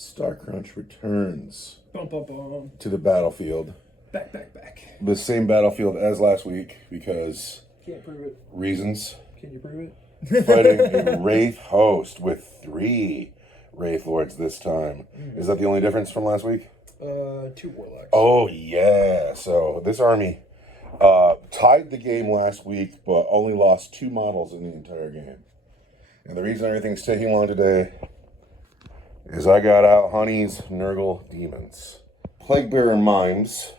Starcrunch returns Bum, bum, bum. to the battlefield. Back. The same battlefield as last week because Can't prove it. reasons. Can you prove Fighting it? a Wraith host with 3 Wraith Lords this time. Is that the only difference from last week? 2 Warlocks. Oh, yeah. So this army tied the game last week, but only lost 2 models in the entire game. And the reason everything's taking long today is I got out Honey's Nurgle Demons. Plaguebearer Mimes,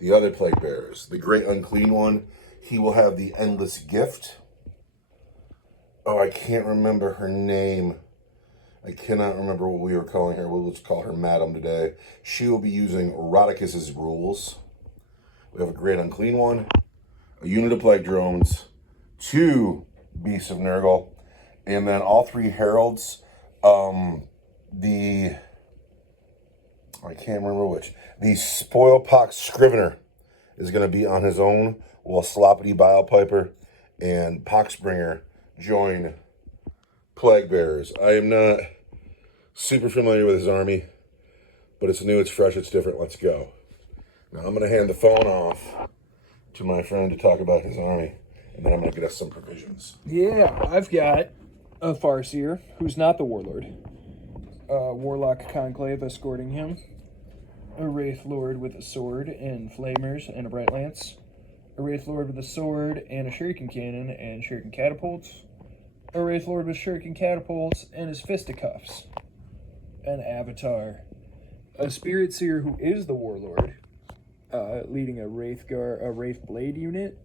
the other Plague Bearers. The Great Unclean One, he will have the Endless Gift. Oh, I can't remember her name. I cannot remember what we were calling her. We'll just call her Madam today. She will be using Rodicus's rules. We have a Great Unclean One, a unit of Plague Drones, 2 Beasts of Nurgle, and then all 3 Heralds. I can't remember which. The Spoilpox Scrivener is going to be on his own, while Sloppity Bilepiper and Poxbringer join Plague Bearers. I am not super familiar with his army, but it's new, it's fresh, it's different. Let's go. Now I'm going to hand the phone off to my friend to talk about his army, and then I'm going to get us some provisions. Yeah, I've got a Farseer, who's not the Warlord. Warlock Conclave escorting him. A Wraith Lord with a sword and flamers and a bright lance. A Wraith Lord with a sword and a shuriken cannon and shuriken catapults. A Wraith Lord with shuriken catapults and his fisticuffs. An Avatar. A Spirit Seer who is the Warlord, leading a Wraith Blade unit.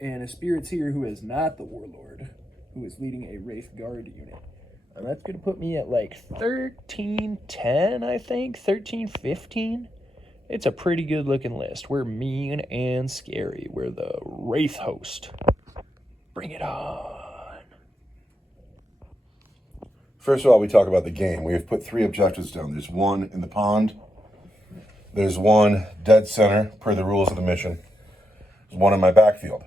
And a Spirit Seer who is not the Warlord, who is leading a Wraith Guard unit. And that's going to put me at like 1310, I think. 1315. It's a pretty good looking list. We're mean and scary. We're the Wraith host. Bring it on. First of all, we talk about the game. We have put 3 objectives down. There's 1 in the pond. There's 1 dead center, per the rules of the mission. There's 1 in my backfield.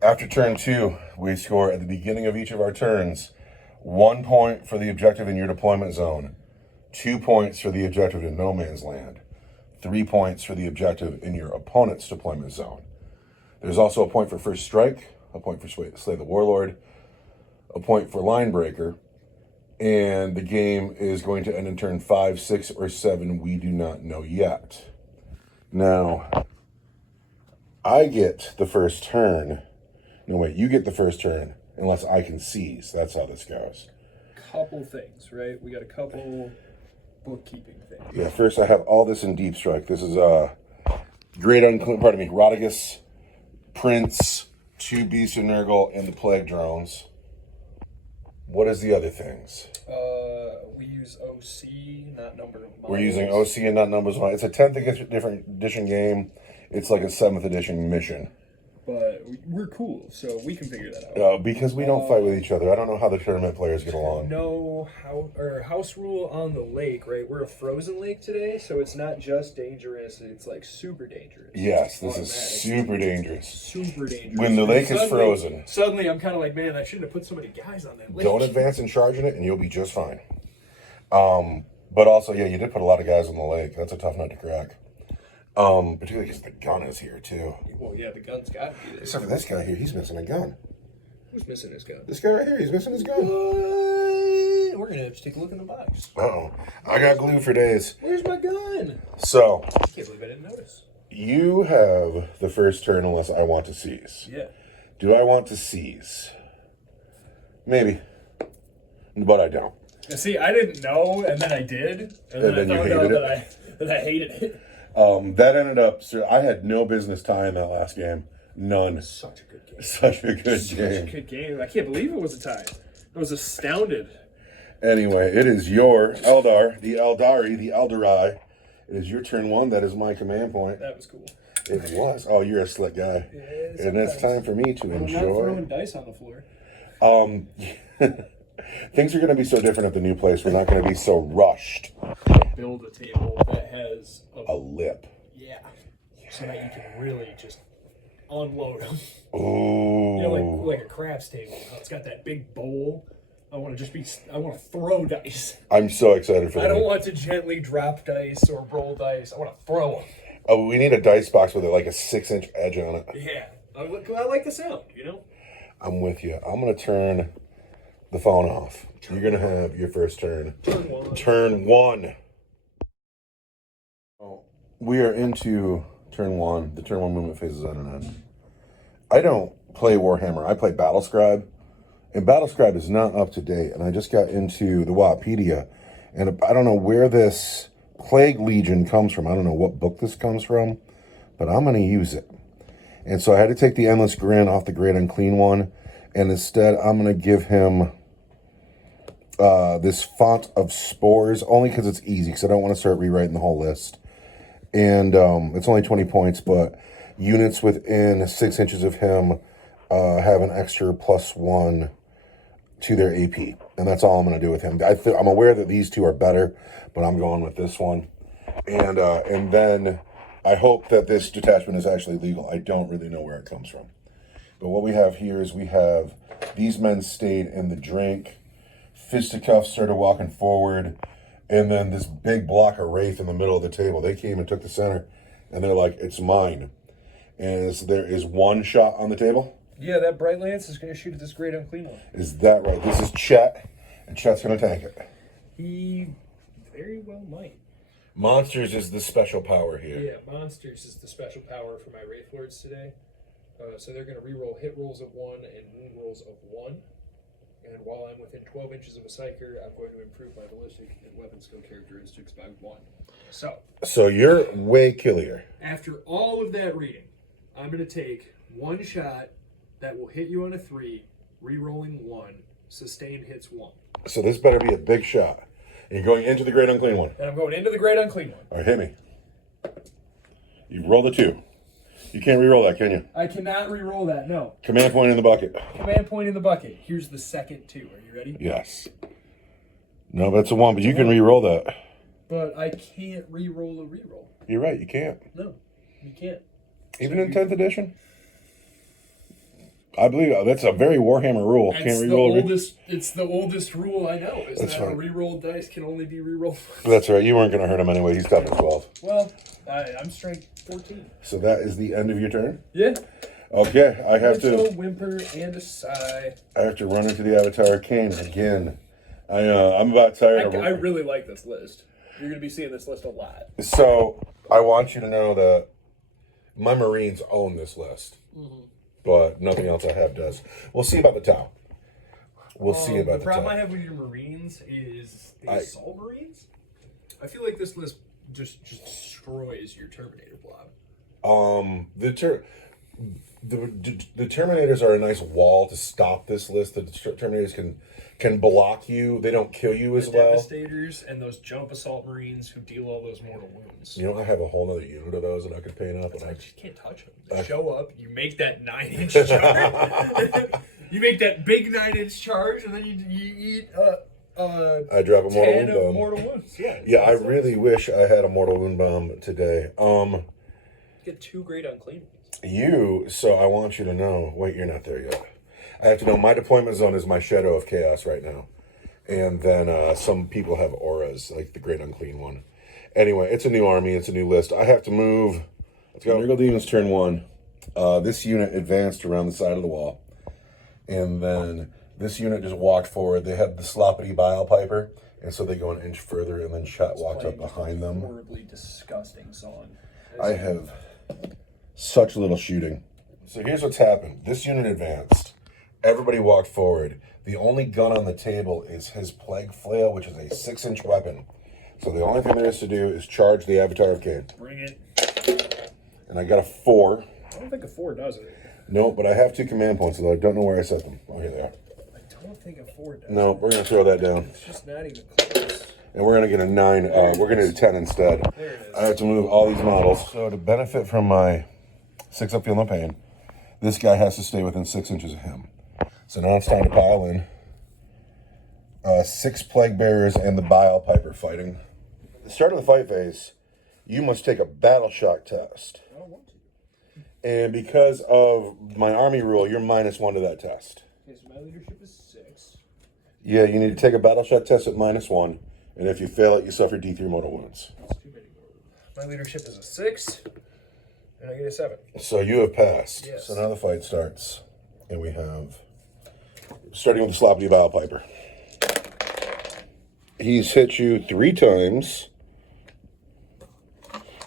After turn 2, we score at the beginning of each of our turns 1 point for the objective in your deployment zone, 2 points for the objective in no man's land, 3 points for the objective in your opponent's deployment zone. There's also a point for first strike, a point for slay the warlord, a point for line breaker, and the game is going to end in turn 5, 6, or 7. We do not know yet. Now, I get the first turn. No, wait, you get the first turn unless I can seize. That's how this goes. Couple things, right? We got a couple bookkeeping things. Yeah, first I have all this in Deep Strike. This is Rodicus, Prince, 2 Beasts of Nurgle, and the Plague Drones. What is the other things? We use OC, not number of models. We're using OC and not numbers. It's a 10th edition game. It's like a 7th edition mission. But we're cool, so we can figure that out. Because we don't fight with each other. I don't know how the tournament players get along. No house rule on the lake, right? We're a frozen lake today, so it's not just dangerous, it's like super dangerous. Yes, this is super dangerous. Super dangerous. When the lake is frozen. Suddenly I'm kind of like, man, I shouldn't have put so many guys on that lake. Don't advance and charge in it, and you'll be just fine. But also, yeah, you did put a lot of guys on the lake. That's a tough nut to crack. Particularly because the gun is here, too. Well, yeah, the gun's got to be there. Except for this guy here, he's missing a gun. Who's missing his gun? This guy right here, he's missing his gun. What? We're going to have to take a look in the box. Uh-oh. I got glue for days. Where's my gun? So, I can't believe I didn't notice. You have the first turn unless I want to seize. Yeah. Do I want to seize? Maybe. But I don't. See, I didn't know, and then I did. And then I found out that I hated it. That ended up, I had no business tying that last game. None. Such a good game. Such a good game. Such a good game. I can't believe it was a tie. I was astounded. Anyway, it is your Eldar, the Eldari, the Eldarai. It is your turn 1. That is my command point. That was cool. It was. Oh, you're a slick guy. Yeah, and it's time for me to enjoy. I'm not throwing dice on the floor. Things are going to be so different at the new place. We're not going to be so rushed. Build a table that has a lip. Yeah. So that you can really just unload them. Ooh. You know, like a craps table. It's got that big bowl I want to throw dice. I'm so excited for I that. don't want to gently drop dice or roll dice. I want to throw them. Oh, we need a dice box with like a 6-inch edge on it. Yeah. I like the sound, you know? I'm with you. I'm going to turn the phone off. You're going to have your first turn. Turn 1. Turn 1. Oh, we are into turn 1. The turn 1 movement phase is at an end. I don't play Warhammer. I play Battlescribe. And Battlescribe is not up to date. And I just got into the Wikipedia. And I don't know where this Plague Legion comes from. I don't know what book this comes from. But I'm going to use it. And so I had to take the Endless Grin off the Great Unclean one. And instead, I'm going to give him this Font of Spores. Only because it's easy. Because I don't want to start rewriting the whole list. And it's only 20 points. But units within 6 inches of him have an extra +1 to their AP. And that's all I'm going to do with him. I'm aware that these two are better. But I'm going with this one. And then I hope that this detachment is actually legal. I don't really know where it comes from. But what we have here is we have these men stayed in the drink. Fisticuffs started walking forward. And then this big block of Wraith in the middle of the table. They came and took the center. And they're like, it's mine. And so there is 1 shot on the table. Yeah, that Bright Lance is going to shoot at this Great Unclean one. Is that right? This is Chet. And Chet's going to tank it. He very well might. Monsters is the special power here. Yeah, Monsters is the special power for my Wraith Lords today. So they're going to reroll hit rolls of 1 and wound rolls of 1. And while I'm within 12 inches of a Psyker, I'm going to improve my ballistic and weapon skill characteristics by 1. So you're way killier. After all of that reading, I'm going to take 1 shot that will hit you on a 3, rerolling 1, sustained hits 1. So this better be a big shot. And you're going into the Great Unclean one. And I'm going into the Great Unclean one. All right, hit me. You roll the 2. You can't re-roll that, can you? I cannot re-roll that, no. Command point in the bucket. Command point in the bucket. Here's the second 2. Are you ready? Yes. No, that's a 1, but you can re-roll that. But I can't re-roll a re-roll. You're right, you can't. No, you can't. Even in 10th edition? I believe that's a very Warhammer rule. Can't re-roll It's the oldest rule I know. Is That's that a fine. re-rolled dice can only be re-rolled. That's right. You weren't going to hurt him anyway. He's top of 12. Well, I'm strength 14. So that is the end of your turn? Yeah. Okay, I have Whistle, to whimper, and a sigh. I have to run into the Avatar Arcane again. I'm about tired of I really like this list. You're going to be seeing this list a lot. So I want you to know that my Marines own this list. Mm-hmm. But nothing else I have does. We'll see about the Tau. We'll see about the problem Tau. I have with your Marines is the Assault Marines. I feel like this list just destroys your Terminator blob. The Terminators are a nice wall to stop this list. The Terminators can block you. They don't kill you as well. Devastators and those jump Assault Marines who deal all those mortal wounds. You know, I have a whole other unit of those that I could paint up. I just can't touch them. They show up, you make that 9-inch charge. You make that big 9-inch charge, and then you eat I drop a mortal 10 wound of bomb. mortal wounds. Yeah, I really wish I had a mortal wound bomb today. Get 2 great unclean ones. So I want you to know, wait, you're not there yet. I have to know my deployment zone is my Shadow of Chaos right now. And then some people have auras, like the Great Unclean one. Anyway, it's a new army, it's a new list. I have to move. Let's go. Nurgle Demons turn 1. This unit advanced around the side of the wall. And then this unit just walked forward. They had the Sloppity Bile Piper. And so they go an inch further, and then Chet walked up behind them. Horribly disgusting song. I have such little shooting. So here's what's happened. This unit advanced. Everybody walked forward. The only gun on the table is his Plague Flail, which is a 6-inch weapon. So the only thing there is to do is charge the Avatar of Cain. Bring it. And I got a 4. I don't think a 4 does it. No, but I have 2 command points, although I don't know where I set them. Oh, here they are. I don't think a 4 does. No, we're going to throw that down. It's just not even close. And we're going to get a 9. We're going to do 10 instead. There it is. I have to move all these models. So to benefit from my 6 up Feel No Pain, this guy has to stay within 6 inches of him. So now it's time to pile in. 6 Plague Bearers and the Bile Piper fighting. At the start of the fight phase, you must take a battle shock test. I don't want to. And because of my army rule, you're -1 to that test. Okay, so my leadership is 6. Yeah, you need to take a battle shock test at -1, and if you fail it, you suffer D3 mortal wounds. That's too many. My leadership is a 6, and I get a 7. So you have passed. Yes. So now the fight starts, and we have, starting with the Sloppity Bile Piper. He's hit you 3 times.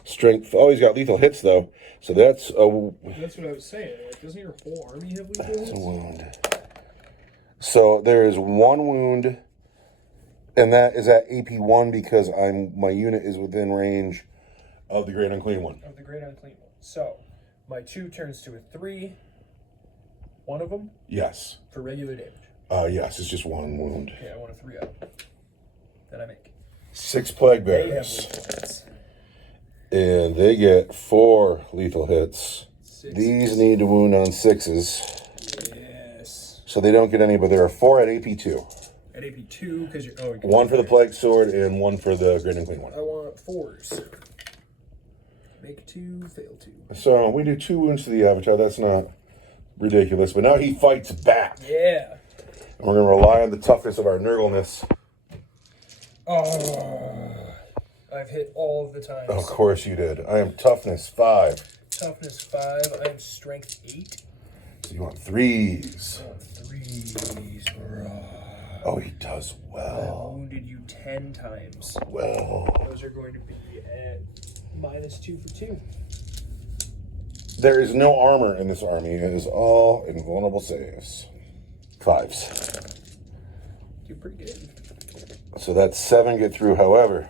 Strength. Oh, he's got lethal hits though. So that's a. That's what I was saying. Like, doesn't your whole army have lethal That's hits? a wound. So there is 1 wound, and that is at AP1 because my unit is within range of the Great Unclean One. Of the Great Unclean One. So my 2 turns to a 3. One of them Yes. for regular damage. Yes, it's just 1 wound. Okay, I want a 3 up. That I make. 6 plague They have bearers. lethal hits. And they get 4 lethal hits. 6. These need to wound on 6s. Yes. So they don't get any, but there are 4 at AP2. At AP2, because you're. Oh, 1 for the plague sword and 1 for the Great Unclean One. I want 4s. Make 2, fail 2. So we do 2 wounds to the Avatar. That's not ridiculous. But now he fights back. Yeah. And we're going to rely on the toughness of our Nurgleness. Oh, I've hit all of the times. Of course you did. I am toughness 5. Toughness 5. I am strength 8. So you want 3s. I want 3s. Oh, he does I well. wounded you 10 times. Well. Those are going to be at -2 for 2. There is no armor in this army. It is all invulnerable saves. 5s. Do pretty good. So that's 7 get through. However,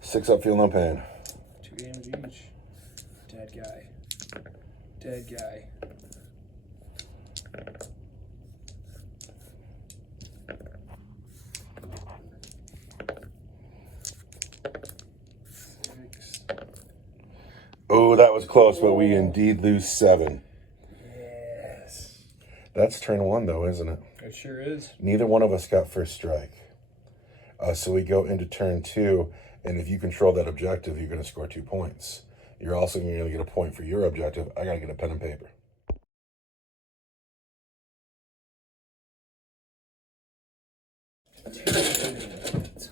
6 up, feel no pain. 2 damage each. Dead guy. Dead guy. Oh, that was close, but we indeed lose 7. Yes. That's turn 1, though, isn't it? It sure is. Neither one of us got first strike. So we go into turn 2, and if you control that objective, you're going to score 2 points. You're also going to get a point for your objective. I got to get a pen and paper.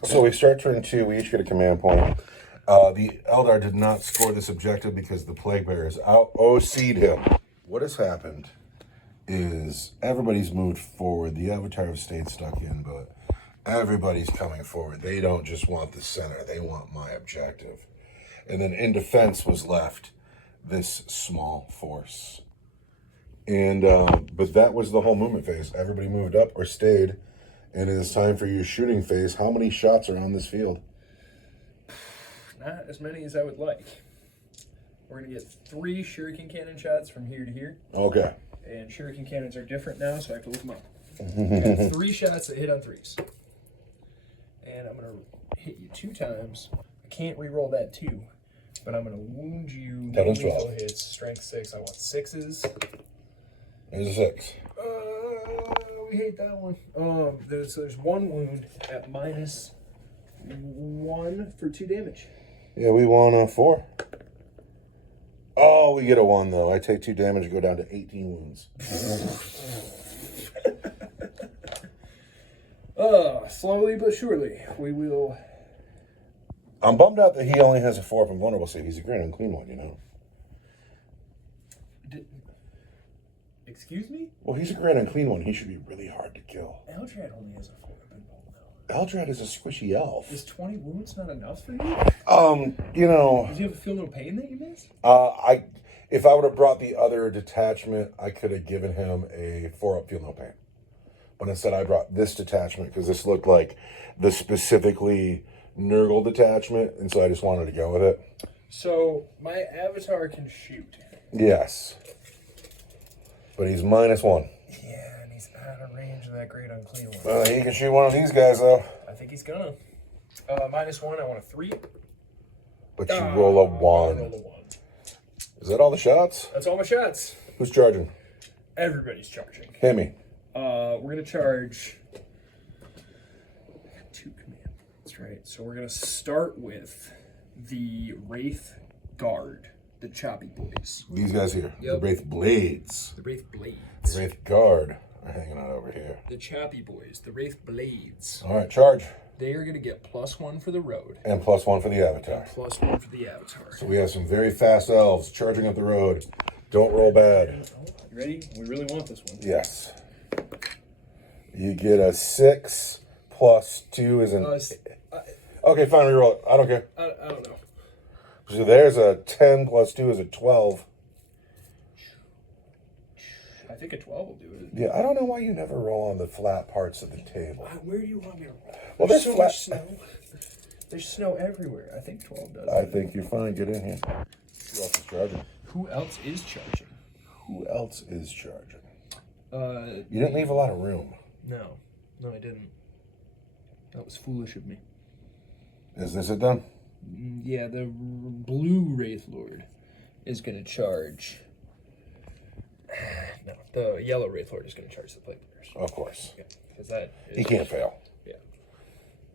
So we start turn 2. We each get a command point. The Eldar did not score this objective because the Plague Bearers out OC'd him. What has happened is everybody's moved forward. The Avatar have stayed stuck in, but everybody's coming forward. They don't just want the center. They want my objective. And then in defense was left this small force. And but that was the whole movement phase. Everybody moved up or stayed. And it is time for your shooting phase. How many shots are on this field? Not as many as I would like. We're going to get 3 shuriken cannon shots from here to here. Okay. And shuriken cannons are different now, so I have to look them up. I have 3 shots that hit on 3s. And I'm going to hit you 2 times. I can't re-roll that 2. But I'm going to wound you. That was lethal 12. hits, strength 6. I want 6s. There's a 6. We hate that one. There's 1 wound at -1 for 2 damage. Yeah, we won 4. Oh, we get a 1, though. I take 2 damage and go down to 18 wounds. Slowly but surely, we will. I'm bummed out that he only has a 4 from vulnerable save. He's a Great Unclean One, you know. Excuse me? Well, he's a Great Unclean One. He should be really hard to kill. Eldrad only has a 4 weapon bolt now. Eldrad is a squishy elf. Is 20 wounds not enough for you? You know, Does he have a feel no pain that you missed? if I would have brought the other detachment, I could have given him a 4-up feel no pain. But instead, I brought this detachment because this looked like the specifically Nurgle detachment, and so I just wanted to go with it. So, my avatar can shoot. Yes. But he's -1. Yeah, and he's out of range of that Great Unclean One. Well, he can shoot one of these guys, though. I think he's gonna. -1, I want a 3. But you roll a I 1. roll a 1. Is that all the shots? That's all my shots. Who's charging? Everybody's charging. Hit me. We're gonna charge 2 command. That's right. So we're gonna start with the Wraith Guard, the choppy boys. These guys here. Yep. The Wraith Blades. The Wraith Blades. The Wraith Guard. are hanging out over here. The Choppy Boys, the Wraith Blades. All right, charge. They are going to get +1 for the road. And +1 for the avatar. +1 for the avatar. So we have some very fast elves charging up the road. Don't roll bad. You ready? We really want this one. Yes. You get a 6 + 2 is an... okay, fine, reroll it. I don't care. I don't know. So there's a 10 + 2 is a 12. I think a 12 will do it. Yeah, I don't know why you never roll on the flat parts of the table. Where do you want me to roll? Well, there's there's so flat... much snow. There's snow everywhere. I think 12 does. I think you're fine. Get in here. Who else is charging? Who else is charging? Who else is charging? You didn't leave a lot of room. No, I didn't. That was foolish of me. Is this it done? Yeah, the blue Wraith Lord is going to charge. No, the yellow Wraith Lord is going to charge the plate bearers. Of course. Yeah, because that is, He can't fail. Yeah.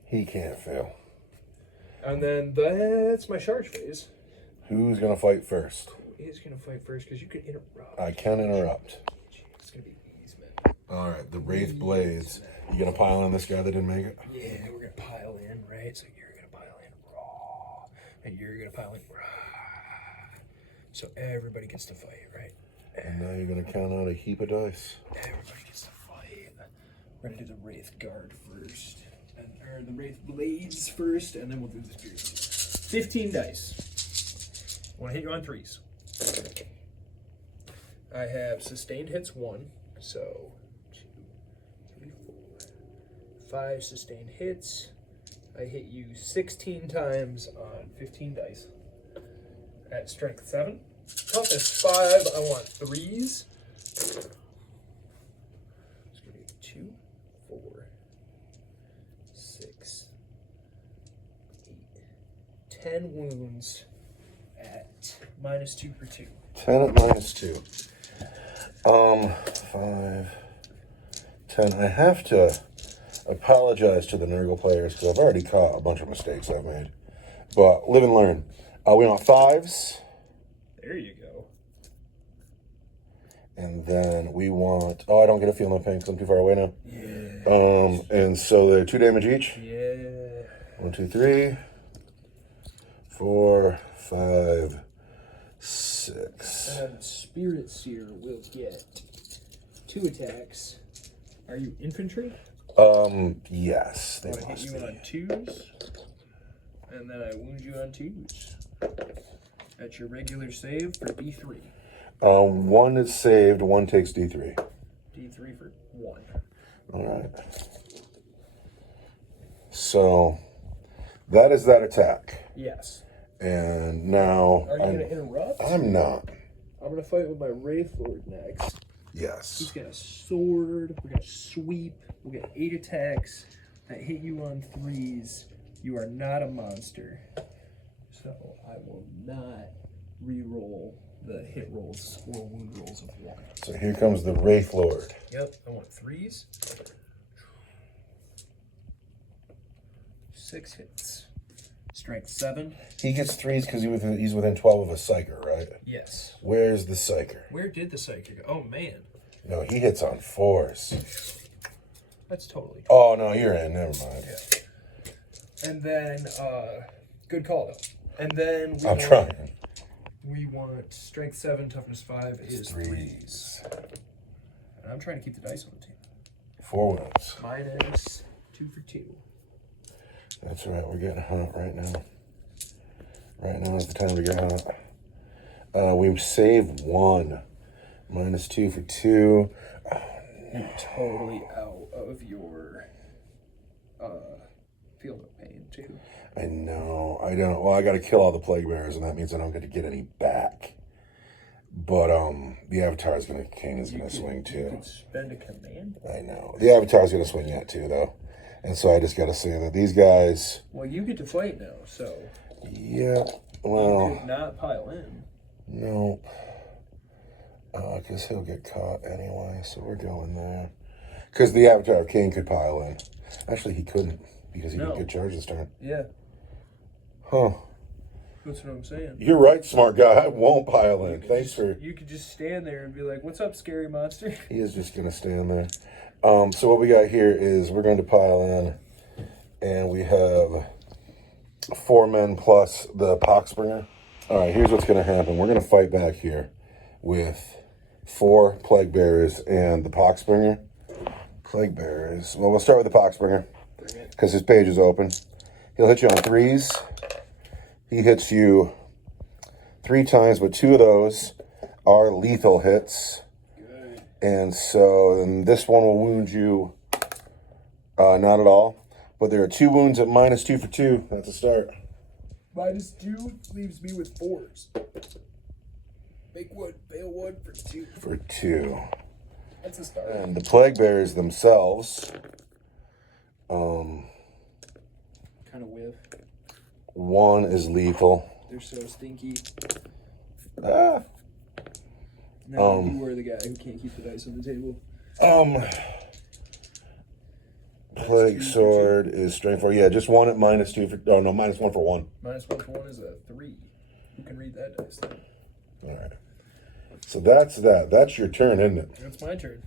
He can't fail. And then that's my charge phase. Who's going to fight first? Who is going to fight first? Because you could interrupt. I can interrupt. It's going to be these men. All right, the Wraith Blades. You going to pile on this guy that didn't make it? Yeah, we're going to pile in, right? So you're going to pile in raw. And you're going to pile in raw. So everybody gets to fight, right? And now you're going to count out a heap of dice. Everybody gets to fight. We're going to do the Wraith Guard first. Or the Wraith Blades first, and then we'll do the Spears. 15 dice. I want to hit you on 3s. I have sustained hits 1, so 2, 3, 4, 5 sustained hits. I hit you 16 times on 15 dice. At strength 7. Toughness 5, I want 3s. It's going to be 2, 4, 6, 8, 10 wounds at -2 per 2. 10 at -2. 5, 10. I have to apologize to the Nurgle players because I've already caught a bunch of mistakes I've made. But live and learn. We want 5s. There you go. And then we want... Oh, I don't get a feel no pain because I'm too far away now. Yeah. And so they're 2 damage each. Yeah. 1, 2, 3, 4, 5, 6. And Spirit Seer will get 2 attacks. Are you infantry? Yes, they I hit must you be. on 2s, and then I wound you on 2s. That's your regular save for D3. 1 is saved, 1 takes D3. D3 for 1. All right. So that is that attack. Yes. And now Are you going to interrupt? I'm not. I'm going to fight with my Wraith Lord next. He's Yes. got a sword. We're going to sweep. We'll get 8 attacks that hit you on 3s. You are not a monster. So I will not re-roll the hit rolls or wound rolls of 1. So here comes the Wraith Lord. Yep, I want 3s. 6 hits. Strength 7. He gets 3s because he's within 12 of a Psyker, right? Yes. Where's the Psyker? Where did the Psychic go? Oh, man. No, he hits on 4s. That's totally... Oh, no, you're in. Never mind. Yeah. And then, good call, though. And then I'm trying. We want strength 7, toughness 5 is 3s. And I'm trying to keep the dice on the team. 4 wounds. Minus 2 for 2. That's right. We're getting hot right now. Right now is the time to get hot. We save 1. Minus 2 for 2. You're totally out of your field of pain, too. I know. I don't. Well, I got to kill all the plague bearers, and that means I don't get to get any back. But the Avatar is gonna swing You too. could spend a command. I know. The Avatar's gonna swing that too, though. And so I just got to say that these guys. Well, you get to fight now, so Yeah. you Well. could not pile in. Nope. Because he'll get caught anyway, so we're going there. Because the Avatar King could pile in. Actually, he couldn't, because he didn't get charged this turn. Yeah. Huh. That's what I'm saying. You're right, smart guy. I won't pile in. Thanks for... You could just stand there and be like, "What's up, scary monster?" He is just going to stand there. So what we got here is we're going to pile in, and we have 4 men plus the Poxbringer. All right, here's what's going to happen. We're going to fight back here with 4 Plague Bearers and the Poxbringer. Plague Bearers. Well, we'll start with the Poxbringer because his page is open. He'll hit you on 3s. He hits you 3 times, but 2 of those are lethal hits. Good. And so then this one will wound you not at all. But there are 2 wounds at -2 for 2. That's a start. -2 leaves me with 4s. Make 1, fail 1 for 2. For 2. That's a start. And the Plague Bearers themselves, Kind of whiff. 1 is lethal. They're so stinky. Ah. No, you were the guy who can't keep the dice on the table. Plague Sword is strength 4. Yeah, just 1 at -2 for... Oh, no, -1 for 1. -1 for 1 is a 3. Who can read that dice then? All right. So that's that. That's your turn, isn't it? That's my turn.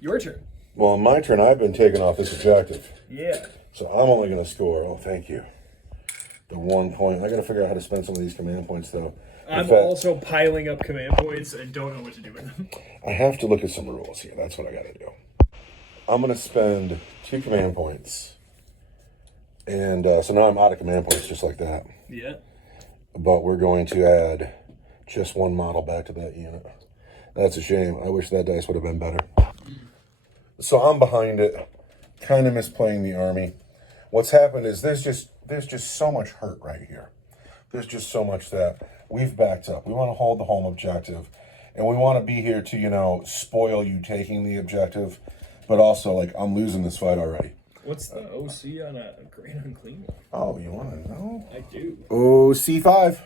Your turn. Well, on my turn, I've been taking off this objective. Yeah. So I'm only going to score... Oh, thank you. The 1 point. I got to figure out how to spend some of these command points, though. I'm also piling up command points and don't know what to do with them. I have to look at some rules here. That's what I got to do. I'm going to spend 2 command points. And so now I'm out of command points just like that. Yeah. But we're going to add just 1 model back to that unit. That's a shame. I wish that dice would have been better. So I'm behind it. Kind of misplaying the army. What's happened is there's just so much hurt right here. There's just so much that we've backed up. We want to hold the home objective. And we want to be here to, you know, spoil you taking the objective. But also, like, I'm losing this fight already. What's the OC on a Great Unclean one? Oh, you want to know? I do. OC5.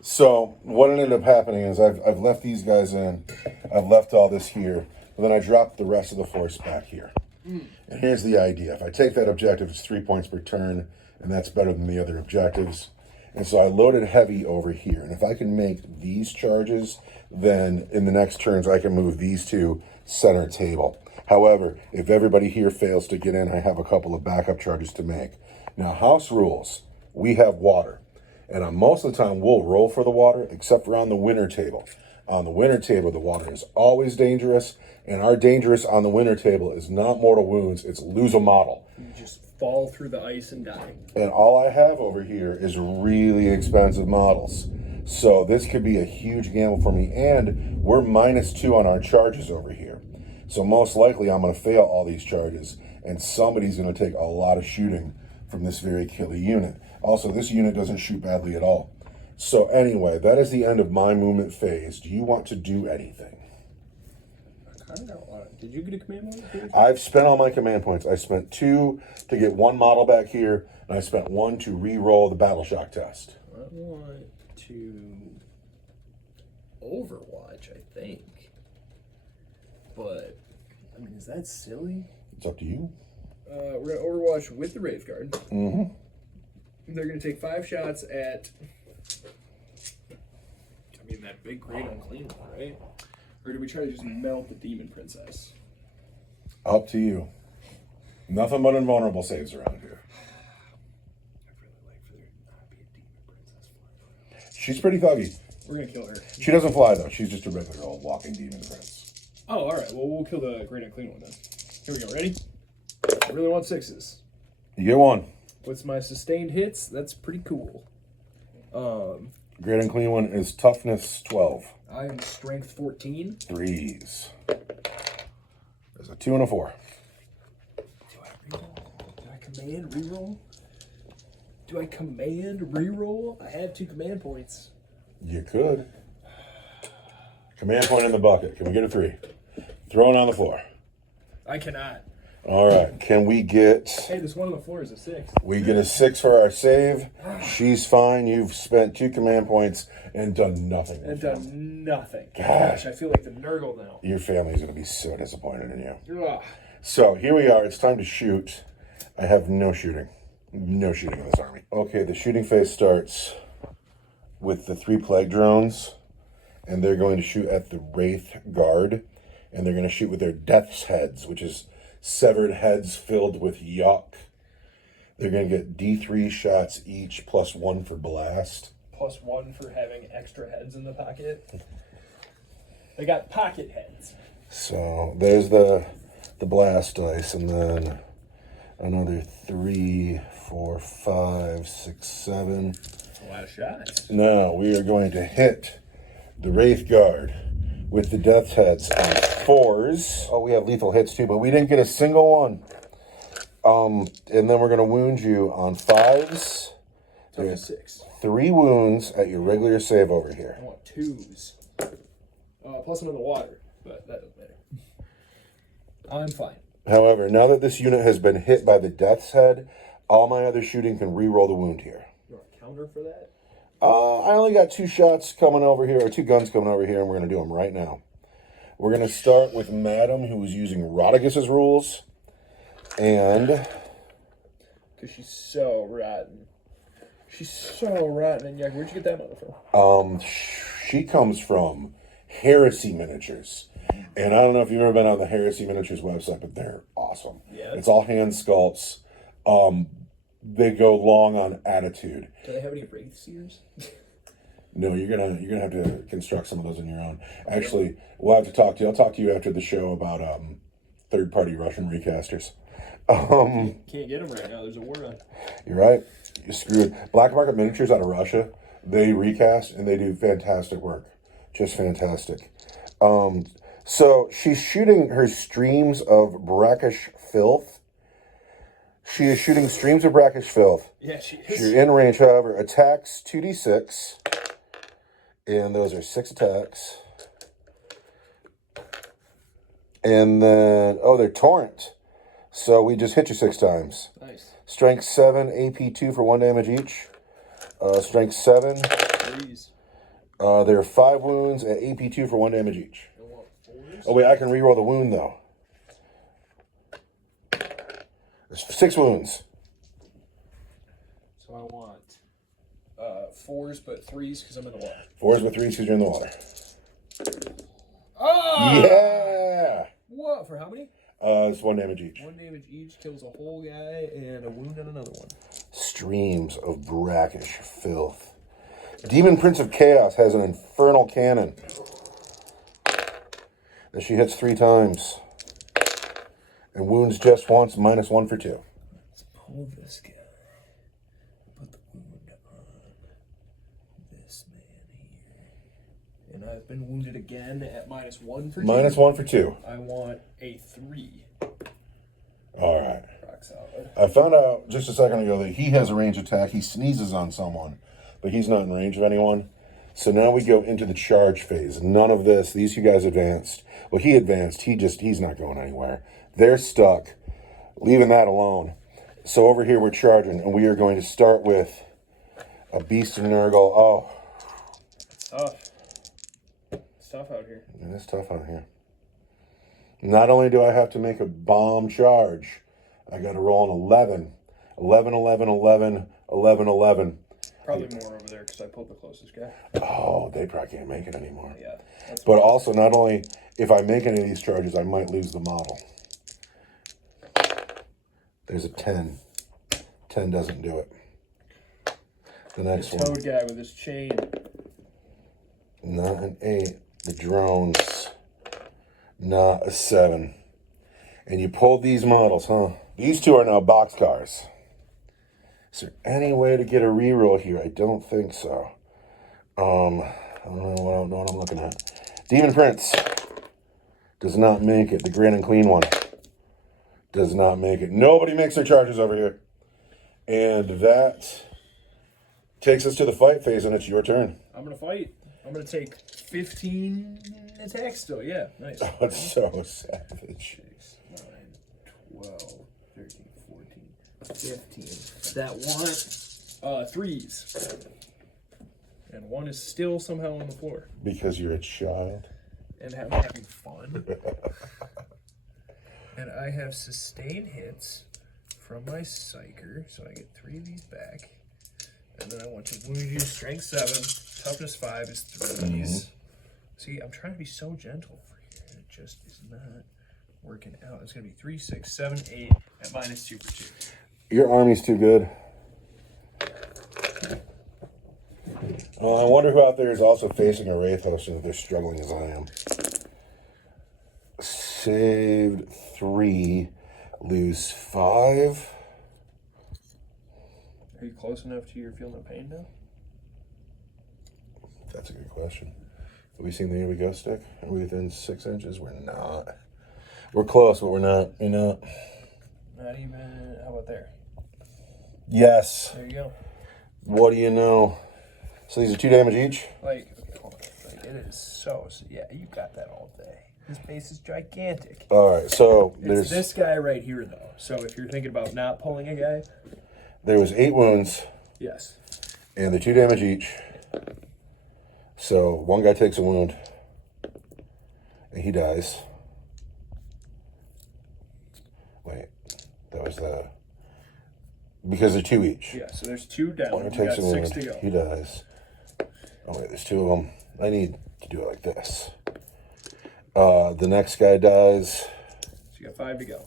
So what ended up happening is I've left these guys in. I've left all this here. But then I dropped the rest of the force back here. And here's the idea. If I take that objective, it's 3 points per turn. And that's better than the other objectives. And so I loaded heavy over here. And if I can make these charges, then in the next turns I can move these 2 center table. However, if everybody here fails to get in, I have a couple of backup charges to make. Now, house rules, we have water. And on most of the time, we'll roll for the water, except for on the winner table. On the winner table, the water is always dangerous. And our dangerous on the winner table is not mortal wounds, it's lose a model. You just fall through the ice and die. And all I have over here is really expensive models. So this could be a huge gamble for me. And we're -2 on our charges over here. So most likely I'm going to fail all these charges. And somebody's going to take a lot of shooting from this very killy unit. Also, this unit doesn't shoot badly at all. So anyway, that is the end of my movement phase. Do you want to do anything? I don't know. Did you get a command point? I've spent all my command points. I spent 2 to get 1 model back here, and I spent 1 to re-roll the battle shock test. I want to Overwatch, I think. But, I mean, is that silly? It's up to you. We're going to Overwatch with the Wraith Guard. Mm-hmm. They're going to take 5 shots at... I mean, that big Great Unclean one, right? Or do we try to just melt the Demon Princess? Up to you. Nothing but invulnerable saves around here. I'd really like for there to not be a Demon Princess. She's pretty thuggy. We're going to kill her. She doesn't fly, though. She's just a regular old walking demon prince. Oh, all right. Well, we'll kill the Great Unclean one then. Here we go. Ready? I really want 6s. You get 1. What's my sustained hits? That's pretty cool. Great and clean one is toughness 12. I am strength 14. 3s. There's a 2 and a 4. Do I reroll? Do I command reroll? Do I command reroll? I have 2 command points. You could. Command point in the bucket. Can we get a 3? Throw it on the floor. I cannot. All right. Can we get... Hey, this one on the floor is a 6. We get a 6 for our save. She's fine. You've spent 2 command points and done nothing. And done nothing. Gosh. I feel like the Nurgle now. Your family's going to be so disappointed in you. Ugh. So here we are. It's time to shoot. I have no shooting. No shooting in this army. Okay, the shooting phase starts with the 3 plague drones, and they're going to shoot at the Wraith Guard, and they're going to shoot with their Death's Heads, which is severed heads filled with yuck. They're going to get D3 shots each, +1 for blast. +1 for having extra heads in the pocket. They got pocket heads. So there's the blast dice, and then another 3, 4, 5, 6, 7. That's a lot of shots. Now we are going to hit the Wraith Guard with the Death's Heads on 4s. Oh, we have lethal hits too, but we didn't get a single one. And then we're going to wound you on 5s. There's 6. 3 wounds at your regular save over here. I want 2s. Plus another water, but that doesn't matter. I'm fine. However, now that this unit has been hit by the Death's Head, all my other shooting can re-roll the wound here. You want a counter for that? I only got 2 shots coming over here, or 2 guns coming over here, and we're going to do them right now. We're going to start with Madam, who was using Rodagus's rules. And... because she's so rotten. She's so rotten. And yeah, where'd you get that mother from? She comes from Heresy Miniatures. And I don't know if you've ever been on the Heresy Miniatures website, but they're awesome. Yeah. It's all hand sculpts. They go long on attitude. Do they have any Wraith Seers? No, you're gonna have to construct some of those on your own. Actually, we'll have to talk to you. I'll talk to you after the show about third-party Russian recasters. Can't get them right now. There's a war on. You're right. You're screwed. Black Market Miniatures out of Russia, they recast and they do fantastic work. Just fantastic. So she's shooting her streams of brackish filth. She is shooting streams of brackish filth. Yeah, she is. She's in range, however. Attacks 2d6. And those are 6 attacks. And then, oh, they're torrent. So we just hit you 6 times. Nice. Strength 7, AP 2 for 1 damage each. Strength 7. 3s. There are 5 wounds at AP 2 for 1 damage each. I want 4s. Oh, wait, I can reroll the wound, though. There's 6 wounds. So I want 4s, but 3s because I'm in the water. 4s with 3s because you're in the water. Oh! Yeah! What? For how many? It's 1 damage each. 1 damage each, kills a whole guy, and a wound on another one. Streams of brackish filth. Demon Prince of Chaos has an infernal cannon that she hits 3 times. And wounds just once, -1 for 2. Let's pull this guy. Put the wound on this man here. And I've been wounded again at -1 for 2. -1 for 2. I want a 3. All right. Rock solid. I found out just a second ago that he has a range attack. He sneezes on someone, but he's not in range of anyone. So now we go into the charge phase. None of this. These 2 guys advanced. Well, he advanced. He's not going anywhere. They're stuck. Leaving that alone. So over here we're charging, and we are going to start with a Beast of Nurgle. Oh. It's tough. It's tough out here. It is tough out here. Not only do I have to make a bomb charge, I got to roll an 11. 11, 11, 11, 11, 11. Probably more over there because I pulled the closest guy. Oh, they probably can't make it anymore. Yeah. But also, not only if I make any of these charges, I might lose the model. There's a 10. 10 doesn't do it. The next one. Toad guy with his chain. Not an 8. The drones. Not a 7. And you pulled these models, huh? These 2 are now boxcars. Is there any way to get a reroll here? I don't think so. I don't know what I'm looking at. Demon Prince does not make it. The Grand and Clean one does not make it. Nobody makes their charges over here. And that takes us to the fight phase, and it's your turn. I'm going to fight. I'm going to take 15 attacks still. Yeah, nice. Oh, it's so savage. 6, 9, 12, 13, 14, 15. That one, 3s. And 1 is still somehow on the floor. Because you're a child. And I'm having fun. And I have sustained hits from my Psyker, so I get 3 of these back. And then I want to wound you, strength 7, toughness 5 is 3s. See, I'm trying to be so gentle over here, and it just is not working out. It's going to be 3, 6, 7, 8 at -2 for 2. Your army's too good. I wonder who out there is also facing a Wraith host and if they're struggling as I am. Saved 3, lose 5. Are you close enough to your feeling of pain now? That's a good question. Have we seen the Here We Go stick? Are we within 6 inches? We're not. We're close, but we're not. You know. Not even. How about there? Yes. There you go. What do you know? So these are 2 damage each? Like, okay, hold on. Like, it is so, yeah, you got that all day. This base is gigantic. All right, so there's... It's this guy right here, though. So if you're thinking about not pulling a guy... There was 8 wounds. Yes. And they're 2 damage each. So one guy takes a wound. And he dies. Wait, that was the... Because they're 2 each. Yeah, so there's 2 down. One We takes got a 6 wound. to go. He dies. Oh wait, there's 2 of them. I need to do it like this. The next guy dies. So you got 5 to go.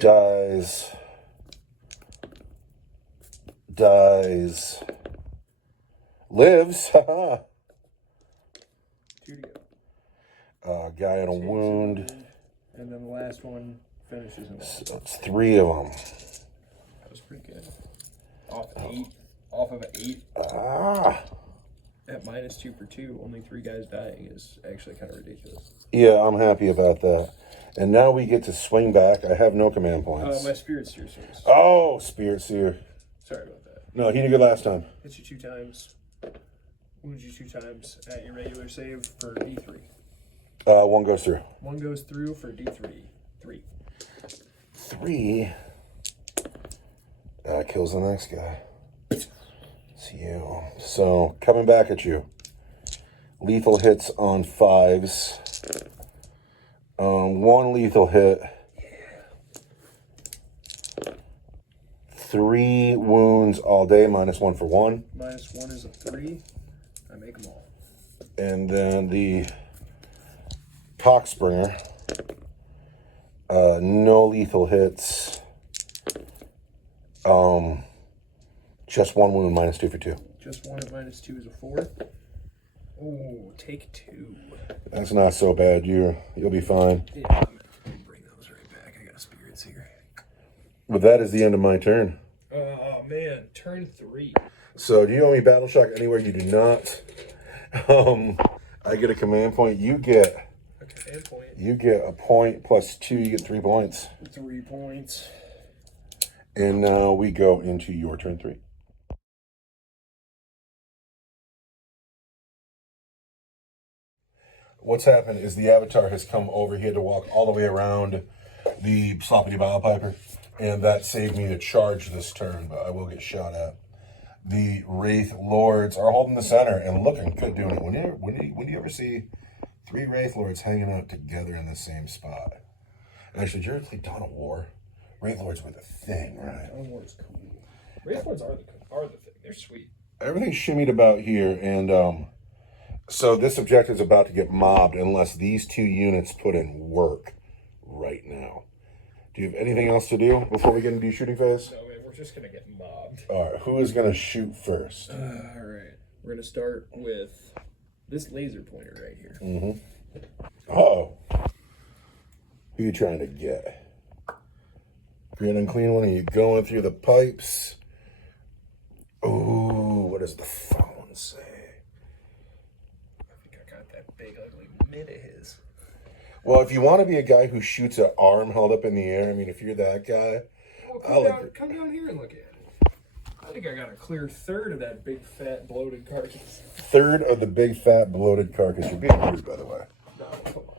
Dies. Lives. Haha. 2 to go. Guy on a wound. And then the last one finishes him. So it's 3 of them. That was pretty good. Off of 8. At -2 for 2, only 3 guys dying is actually kind of ridiculous. Yeah, I'm happy about that. And now we get to swing back. I have no command points. My Spirit Seer service. Oh, Spirit Seer. Sorry about that. No, he did good last time. Hits you 2 times. Wounds you 2 times at your regular save for D3. 1 goes through. 1 goes through for D3. 3. 3. Kills the next guy. It's you. So, coming back at you. Lethal hits on 5s. 1 lethal hit. 3 wounds all day, -1 for 1. -1 is a 3. I make them all. And then the Poxbringer. No lethal hits. Just 1 wound, -2 for 2. Just 1 at -2 is a 4. Oh, take 2. That's not so bad. You'll be fine. Yeah, I'm gonna bring those right back. I got spirits here. But that is the end of my turn. Oh man, turn 3. So do you owe me battle shock anywhere? You do not. I get a command point. You get A command point. You get a point plus 2. You get 3 points. 3 points. And now we go into your turn 3. What's happened is the Avatar has come over. He had to walk all the way around the Sloppity Biopiper, and that saved me to charge this turn, but I will get shot at. The Wraith Lords are holding the center and looking good doing it. When do you ever see 3 Wraith Lords hanging out together in the same spot? Actually, did you ever play Dawn of War? Wraith Lords were the thing, right? Dawn of War is cool. Wraith Lords are the thing. They're sweet. Everything's shimmied about here, and so this objective is about to get mobbed unless these 2 units put in work right now. Do you have anything else to do before we get into shooting phase? No, man, we're just going to get mobbed. All right, who is going to shoot first? All right. We're going to start with this laser pointer right here. Uh-oh. Who are you trying to get? Green and clean one, are you going through the pipes? Ooh, what does the phone say? I think I got that big, ugly mid of his. Well, if you want to be a guy who shoots an arm held up in the air, I mean, if you're that guy, Well, come down here and look at it. I think I got a clear third of that big, fat, bloated carcass. third of the big, fat, bloated carcass. You're being rude, by the way. No, come on.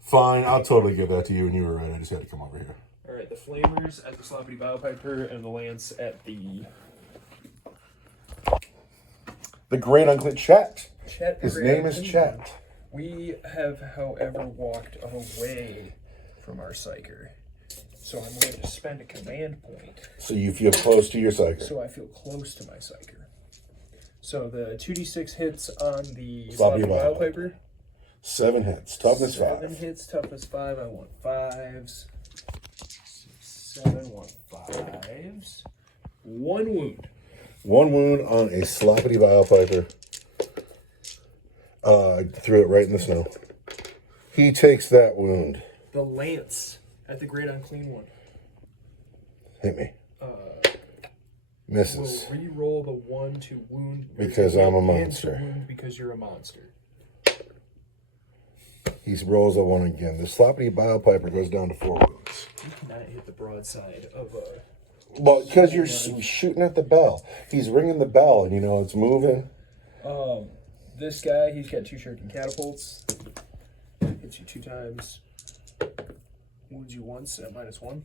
Fine, I'll totally give that to you, and you were right. I just had to come over here. All right, the flamers at the Sloppity Biopiper and the lance at the... The great unclean Chet. Chet. His name is Chet. We have, however, walked away from our psyker. So I'm going to spend a command point. So you feel close to your psyker. So I feel close to my psyker. So the 2d6 hits on the Sloppy Bile Bile. Piper. 7 hits. Toughness 5. 7 hits, toughness 5. I want 5s. 7, want 5s. 1 wound. 1 wound on a Sloppity Bile Piper. I threw it right in the snow. He takes that wound. The lance at the Great Unclean One. Hit me. Misses. We'll re-roll the 1 to wound. Because I'm a and monster. to wound because you're a monster. He rolls a 1 again. The Sloppity Bile Piper goes down to 4 wounds. You cannot hit the broadside of a... Well, because you're shooting at the bell. He's ringing the bell, and you know it's moving. This guy, he's got 2 shuriken catapults. Hits you 2 times. Wounds you once at -1.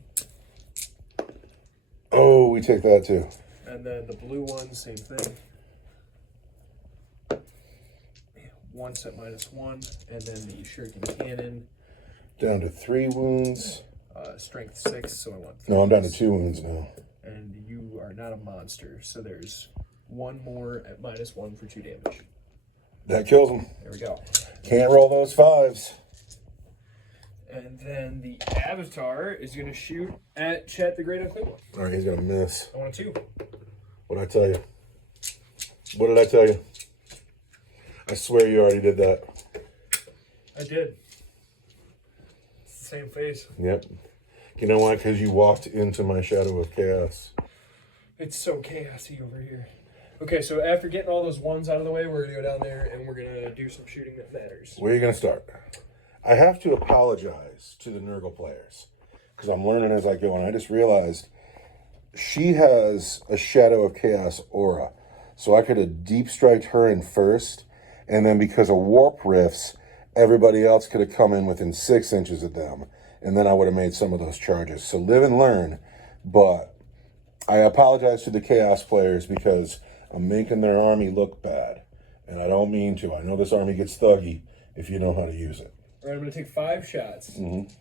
Oh, we take that too. And then the blue one, same thing. Once at -1. And then the shuriken cannon. Down to 3 wounds. Strength 6, so I want 3. No, I'm down to 2 wounds now. And you are not a monster, so there's 1 more at -1 for 2 damage. That kills him. There we go. Can't roll those 5s. And then the Avatar is going to shoot at Chet the Great Unclean One. All right, he's going to miss. I want a 2. What'd I tell you? What did I tell you? I swear you already did that. I did. It's the same face. Yep. You know why? Because you walked into my shadow of chaos. It's so chaosy over here. Okay, so after getting all those 1s out of the way, we're going to go down there and we're going to do some shooting that matters. Where are you going to start? I have to apologize to the Nurgle players because I'm learning as I go, and I just realized she has a Shadow of Chaos aura. So I could have deep striked her in first, and then because of warp rifts, everybody else could have come in within 6 inches of them, and then I would have made some of those charges. So live and learn, but I apologize to the Chaos players because I'm making their army look bad, and I don't mean to. I know this army gets thuggy if you know how to use it. All right, I'm going to take 5 shots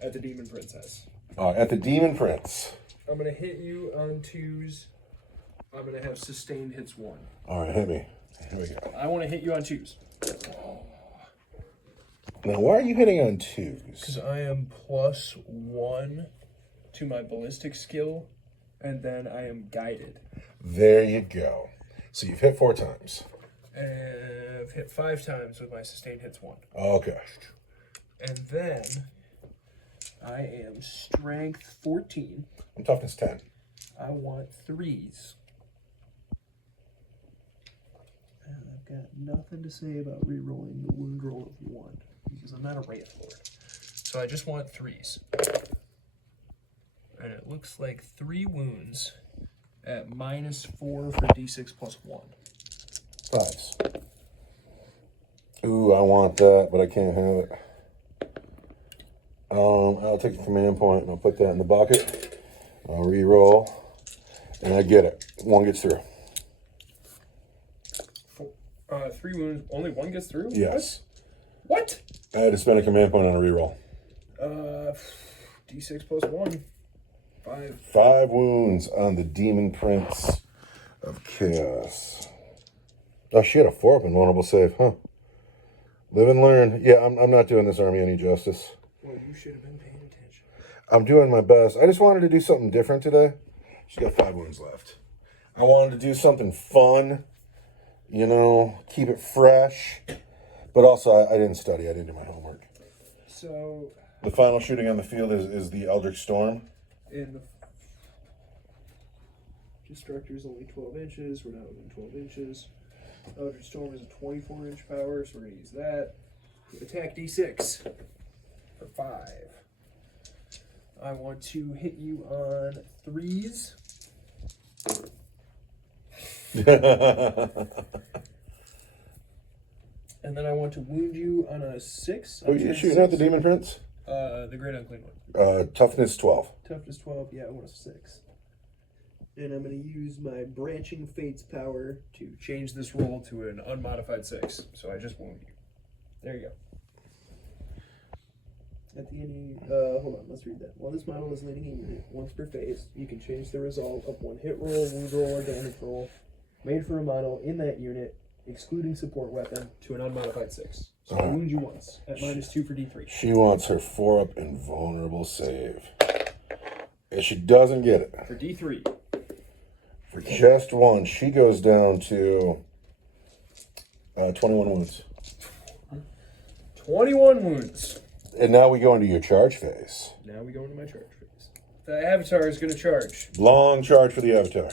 at the Demon Princess. At the Demon Prince. I'm going to hit you on 2s. I'm going to have sustained hits 1. All right, hit me. Here we go. I want to hit you on 2s. Now, why are you hitting on 2s? Because I am +1 to my ballistic skill, and then I am guided. There you go. So you've hit 4 times. And I've hit 5 times with my sustained hits 1. Okay. And then I am strength 14. I'm toughness 10. I want 3s. And I've got nothing to say about re-rolling the wound roll of 1 because I'm not a Wraith Lord. So I just want 3s. And it looks like 3 wounds at -4 for d6 +1. 5s. Ooh, I want that, but I can't have it. I'll take the command point and I'll put that in the bucket. I'll re-roll, and I get it. 1 gets through. 3 wounds. Only 1 gets through? Yes. What? I had to spend a command point on a re-roll. D6 +1. 5. 5 wounds on the Demon Prince of Chaos. Oh, she had a 4-up invulnerable save, huh? Live and learn. Yeah, I'm not doing this army any justice. Well, you should have been paying attention. I'm doing my best. I just wanted to do something different today. She's got 5 wounds left. I wanted to do something fun, you know, keep it fresh. But also, I didn't study. I didn't do my homework. So, The final shooting on the field is the Eldritch Storm. in the Destructor is only 12 inches. We're not within 12 inches. Eldritch Storm is a 24-inch power, so we're going to use that. Attack D6 for 5. I want to hit you on 3s. And then I want to wound you on a 6. Oh, you're shooting at the Demon Prince? The Great Unclean One. Toughness 12. Toughness 12, yeah, I want a 6. And I'm going to use my Branching Fates power to change this roll to an unmodified 6. So I just wound you. There you go. At the end, hold on, let's read that. While this model is leading a unit once per phase, you can change the result of one hit roll, wound roll, or damage roll made for a model in that unit, excluding support weapon, to an unmodified 6. So I wound you once at -2 for D3. She wants her 4-up invulnerable save. And she doesn't get it. For D3. For just one, she goes down to 21 wounds. 21 wounds. And now we go into your charge phase. Now we go into my charge phase. The Avatar is going to charge. Long charge for the Avatar.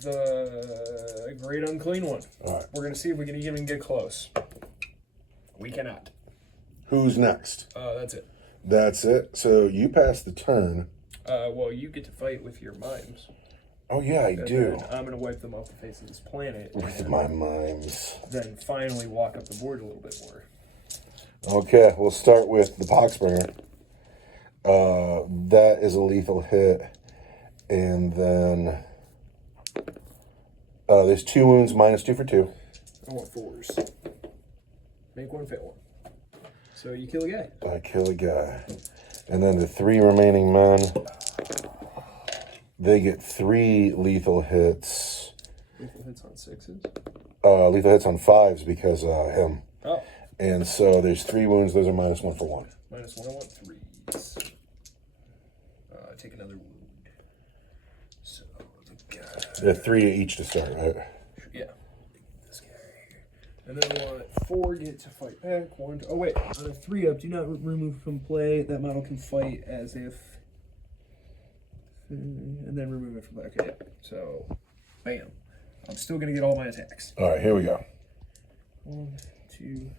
The Great Unclean One. All right. We're going to see if we can even get close. We cannot. Who's next? That's it. That's it. So you pass the turn. Well, you get to fight with your mimes. Oh, yeah, I do. I'm going to wipe them off the face of this planet. With my mimes. Then finally walk up the board a little bit more. Okay, we'll start with the Poxbringer. That is a lethal hit. And then there's 2 wounds, -2 for 2. I want 4s. Make one, fail one. So you kill a guy. I kill a guy. And then the 3 remaining men, they get 3 lethal hits. Lethal hits on 6s? Lethal hits on 5s because him. Oh. And so there's 3 wounds. Those are -1 for 1. -1, I want 3s. Take another wound. So the guy. There are 3 each to start, right? Yeah. This guy right here. And then I want 4 get to fight back. 1. Oh wait, on a 3-up, do not remove from play. That model can fight as if. And then remove it from play. Okay, yeah. So, bam. I'm still gonna get all my attacks. All right, here we go. 1, 2,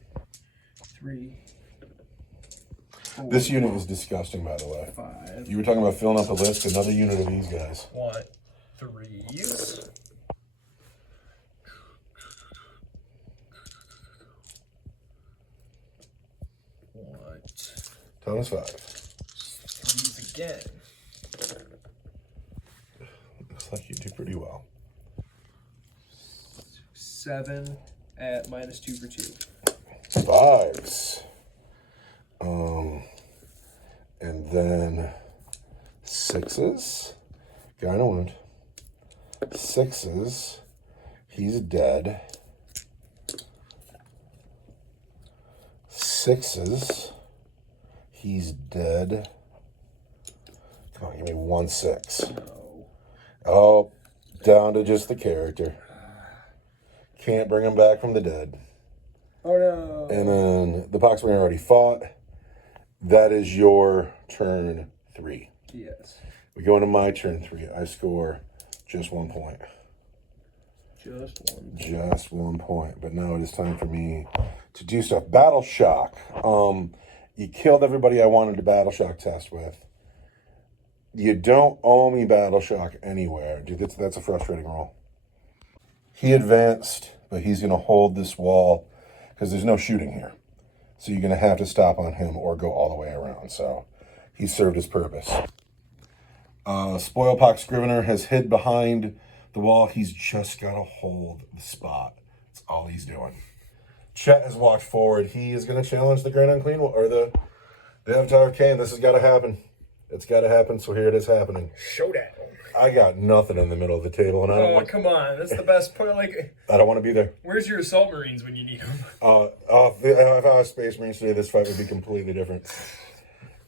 3. 4, This unit is disgusting, by the way. 5. You were talking about filling up the list. Another unit of these guys. Want 3s. Want Thomas 5. 3s again. Looks like you do pretty well. 7 at -2 for 2. 5s. And then 6s. Guy in a wound. 6s. He's dead. 6s. He's dead. Come on, give me 1 6. No. Oh, down to just the character. Can't bring him back from the dead. Oh no. And then the Poxbringer already fought. That is your turn 3. Yes. We go into my turn 3. I score just 1 point. Just 1. Just 1 point. But now it is time for me to do stuff. Battle Shock. You killed everybody I wanted to Battle Shock test with. You don't owe me Battle Shock anywhere. Dude, that's a frustrating roll. He advanced, but he's going to hold this wall because there's no shooting here. So you're going to have to stop on him or go all the way around. So he served his purpose. Spoilpox Scrivener has hid behind the wall. He's just got to hold the spot. That's all he's doing. Chet has walked forward. He is going to challenge the Great Unclean or the Avatar of Cain. This has got to happen. It's got to happen, so here it is happening. Showdown. I got nothing in the middle of the table, and I don't want. Come on, that's the best point. Like, I don't want to be there. where's your assault marines when you need them? If I was Space Marines today, this fight would be completely different.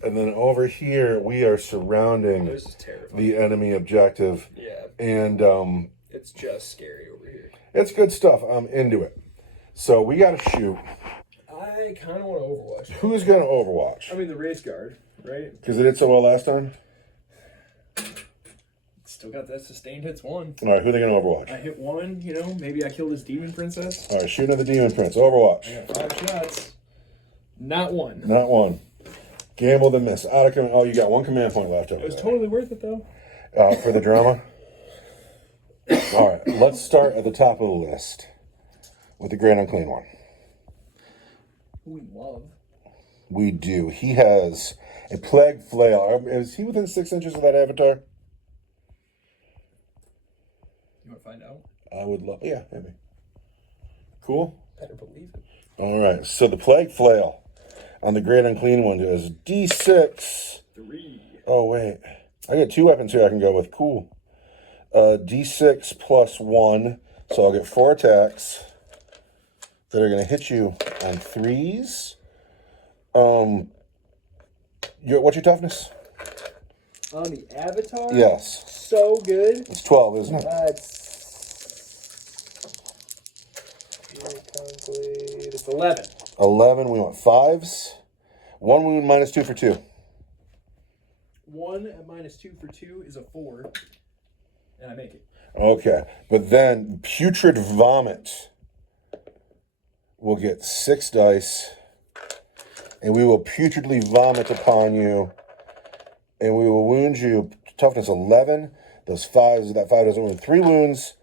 And then over here, we are surrounding This is terrifying. the enemy objective. Yeah, And it's just scary over here. it's good stuff. I'm into it. So we got to shoot. I kind of want to Overwatch. Who's going to Overwatch? I mean, the race guard, right? Because it did so well last time. Still got that sustained hits 1. All right, who are they going to Overwatch? I hit 1, you know, maybe I kill this demon princess. All right, shooting at the Demon Prince. Overwatch. I got 5 shots. Not 1. Not 1. Gamble the miss. Out of command. Oh, you got 1 command point left over It was there. totally worth it, though. For the drama. All right, let's start at the top of the list with the Great Unclean One. Who we love. We do. He has a plague flail. Is he within 6 inches of that avatar? You want to find out? I would love. Yeah, maybe. Cool. Better believe it. All right. So the plague flail. on the great unclean one is D6. 3. Oh, wait. I got 2 weapons here I can go with. Cool. D6 plus 1. So I'll get 4 attacks that are going to hit you on 3s. What's your toughness? On the Avatar? Yes. So good. It's 12, isn't it? It's 11. 11. We want 5s. 1 wound minus 2 for 2. 1 at minus 2 for 2 is a 4. And I make it. Okay. But then putrid vomit will get 6 dice. And we will putridly vomit upon you. And we will wound you. Toughness 11. That 5 doesn't wound 3 wounds.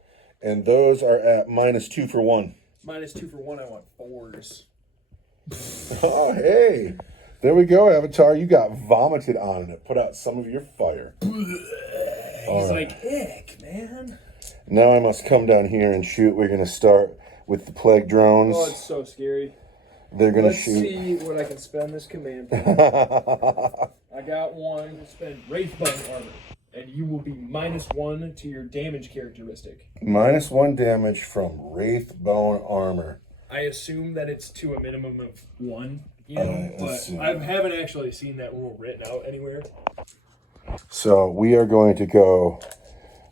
And those are at minus 2 for 1. Minus 2 for 1, I want 4s. Oh, hey. There we go, Avatar. You got vomited on and it put out some of your fire. He's like, ick, man. Now I must come down here and shoot. We're going to start with the plague drones. Oh, it's so scary. They're going to Let's shoot. see what I can spend this command for. I got 1. Spend Wraithbone armor. And you will be -1 to your damage characteristic. -1 damage from Wraithbone armor. I assume that it's to a minimum of 1, you know, but I haven't actually seen that rule written out anywhere. So we are going to go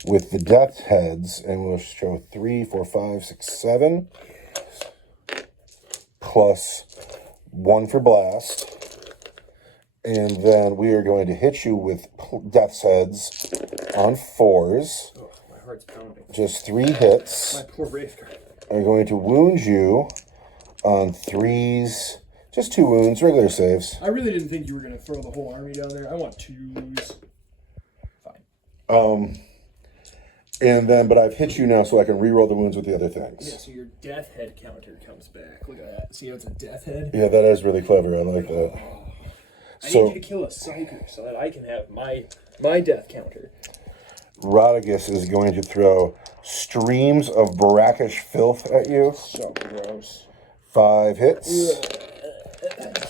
with the death heads, and we'll show 3, 4, 5, 6, 7, plus 1 for blast. And then we are going to hit you with death's heads on 4s. Oh, my heart's pounding. Just 3 hits. My poor Wraithguard. I'm going to wound you on 3s. Just 2 wounds, regular saves. I really didn't think you were going to throw the whole army down there. I want 2s. Fine. And then, but I've hit you now so I can re-roll the wounds with the other things. Yeah, so your death head counter comes back. Look at that. See how it's a death head? Yeah, that is really clever. I like that. I need you to kill a psyker so that I can have my death counter. Rodriguez is going to throw streams of brackish filth at you. So gross. 5 hits.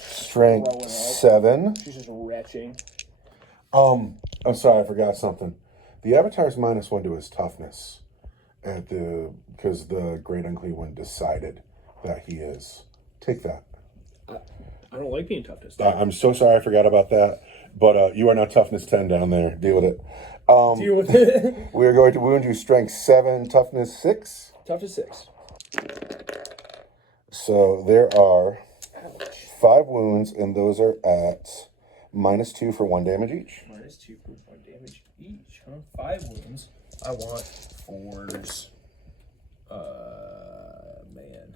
Strength 7. She's just retching. I'm sorry, I forgot something. The Avatar's -1 to his toughness because the Great Unclean One decided that he is. Take that. I don't like being toughness. I'm so sorry I forgot about that. But you are now toughness 10 down there. Deal with it. Deal with it. We are going to wound you strength 7, toughness 6. Toughness 6. So there are 5 wounds, and those are at -2 for 1 damage each. -2 for 1 damage each, huh? 5 wounds. I want 4s. Man.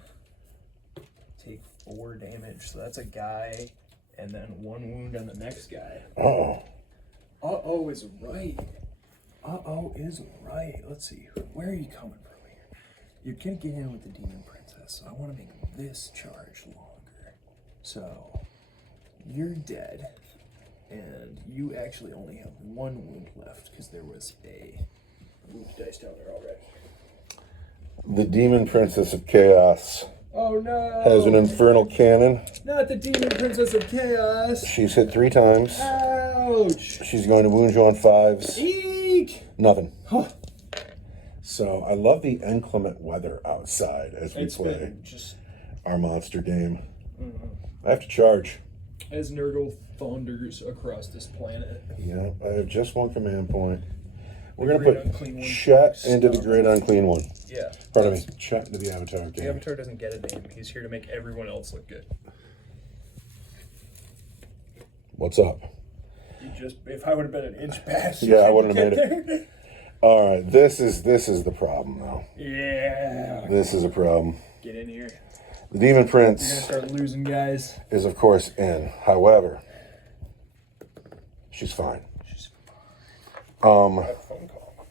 Take 4 damage. So that's a guy, and then 1 wound on the next guy. Uh-oh. Uh-oh is right. Uh-oh is right. Let's see. Where are you coming from here? You're going to get in with the Demon Princess, so I want to make this charge longer. So, you're dead, and you actually only have 1 wound left, because there was a wound dice down there already. The Demon Princess of Chaos Oh no! has an infernal cannon. Not the Demon Princess of Chaos! She's hit 3 times. Ouch! She's going to wound you on 5s. Eek! Nothing. Huh. So I love the inclement weather outside as we It's play been just our monster game. I have to charge. as Nurgle thunders across this planet. Yeah, I have just 1 command point. We're going Great to Unclean put One. Chet into the Great Unclean One. Yeah. Pardon me, Chet into the Avatar The game. Avatar doesn't get a name. He's here to make everyone else look good. What's up? If I would have been an inch past, Yeah, I wouldn't have made it. it. All right, this is the problem though. Yeah. This is a problem. Get in here. The Demon You're gonna Prince start losing guys. is of course in. However, she's fine. I have a phone call.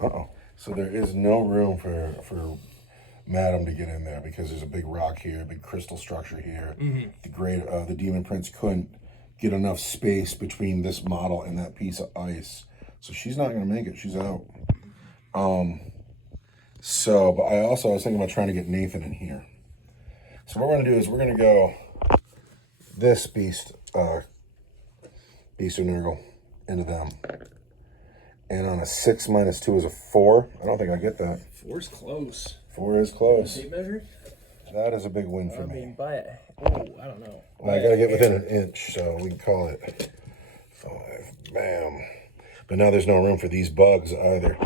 Uh-oh. So there is no room for Madam to get in there because there's a big rock here, a big crystal structure here. Mm-hmm. The Demon Prince couldn't get enough space between this model and that piece of ice. So she's not going to make it. She's out. But I was thinking about trying to get Nathan in here. So what we're going to do is we're going to go this beast, Beast of Nurgle, into them. And on a 6 minus 2 is a 4. I don't think I get that. 4's close. 4 is close. Tape measure? That is a big win for me. By it. Oh, I don't know. Well, I got to get within an inch, so we can call it 5. Bam. But now there's no room for these bugs either.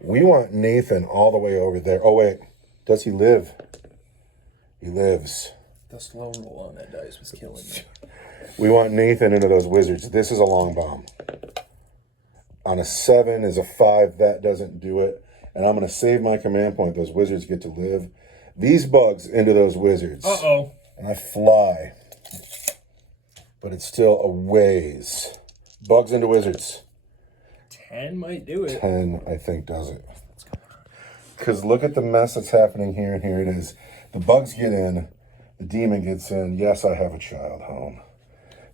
We want Nathan all the way over there. Oh, wait. Does he live? He lives. The slow roll on that dice was killing me. We want Nathan into those wizards. This is a long bomb. On a 7 is a 5. That doesn't do it. And I'm going to save my command point. Those wizards get to live. These bugs into those wizards. Uh-oh. And I fly. But it's still a ways. Bugs into wizards. 10 might do it. 10, I think, does it. Because look at the mess that's happening here, and here it is. The bugs get in. The demon gets in. Yes, I have a child home.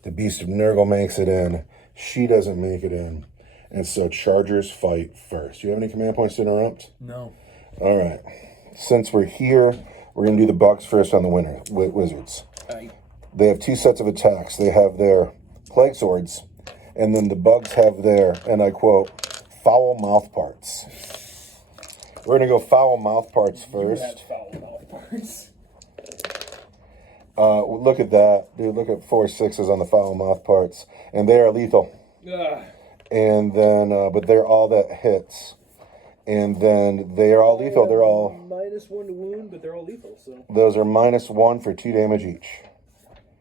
The Beast of Nurgle makes it in. She doesn't make it in. And so Chargers fight first. Do you have any command points to interrupt? No. All right. Since we're here, we're going to do the bugs first on the wizards. They have 2 sets of attacks. They have their plague swords, and then the bugs have their, and I quote, foul mouth parts. We're going to go foul mouth parts first. You have foul mouth parts. Look at that. Dude, look at 4 6s on the foul mouth parts. And they are lethal. Ugh. And then, but they're all that hits. And then they are all lethal. They're all... -1 to wound, but they're all lethal, so... Those are -1 for 2 damage each.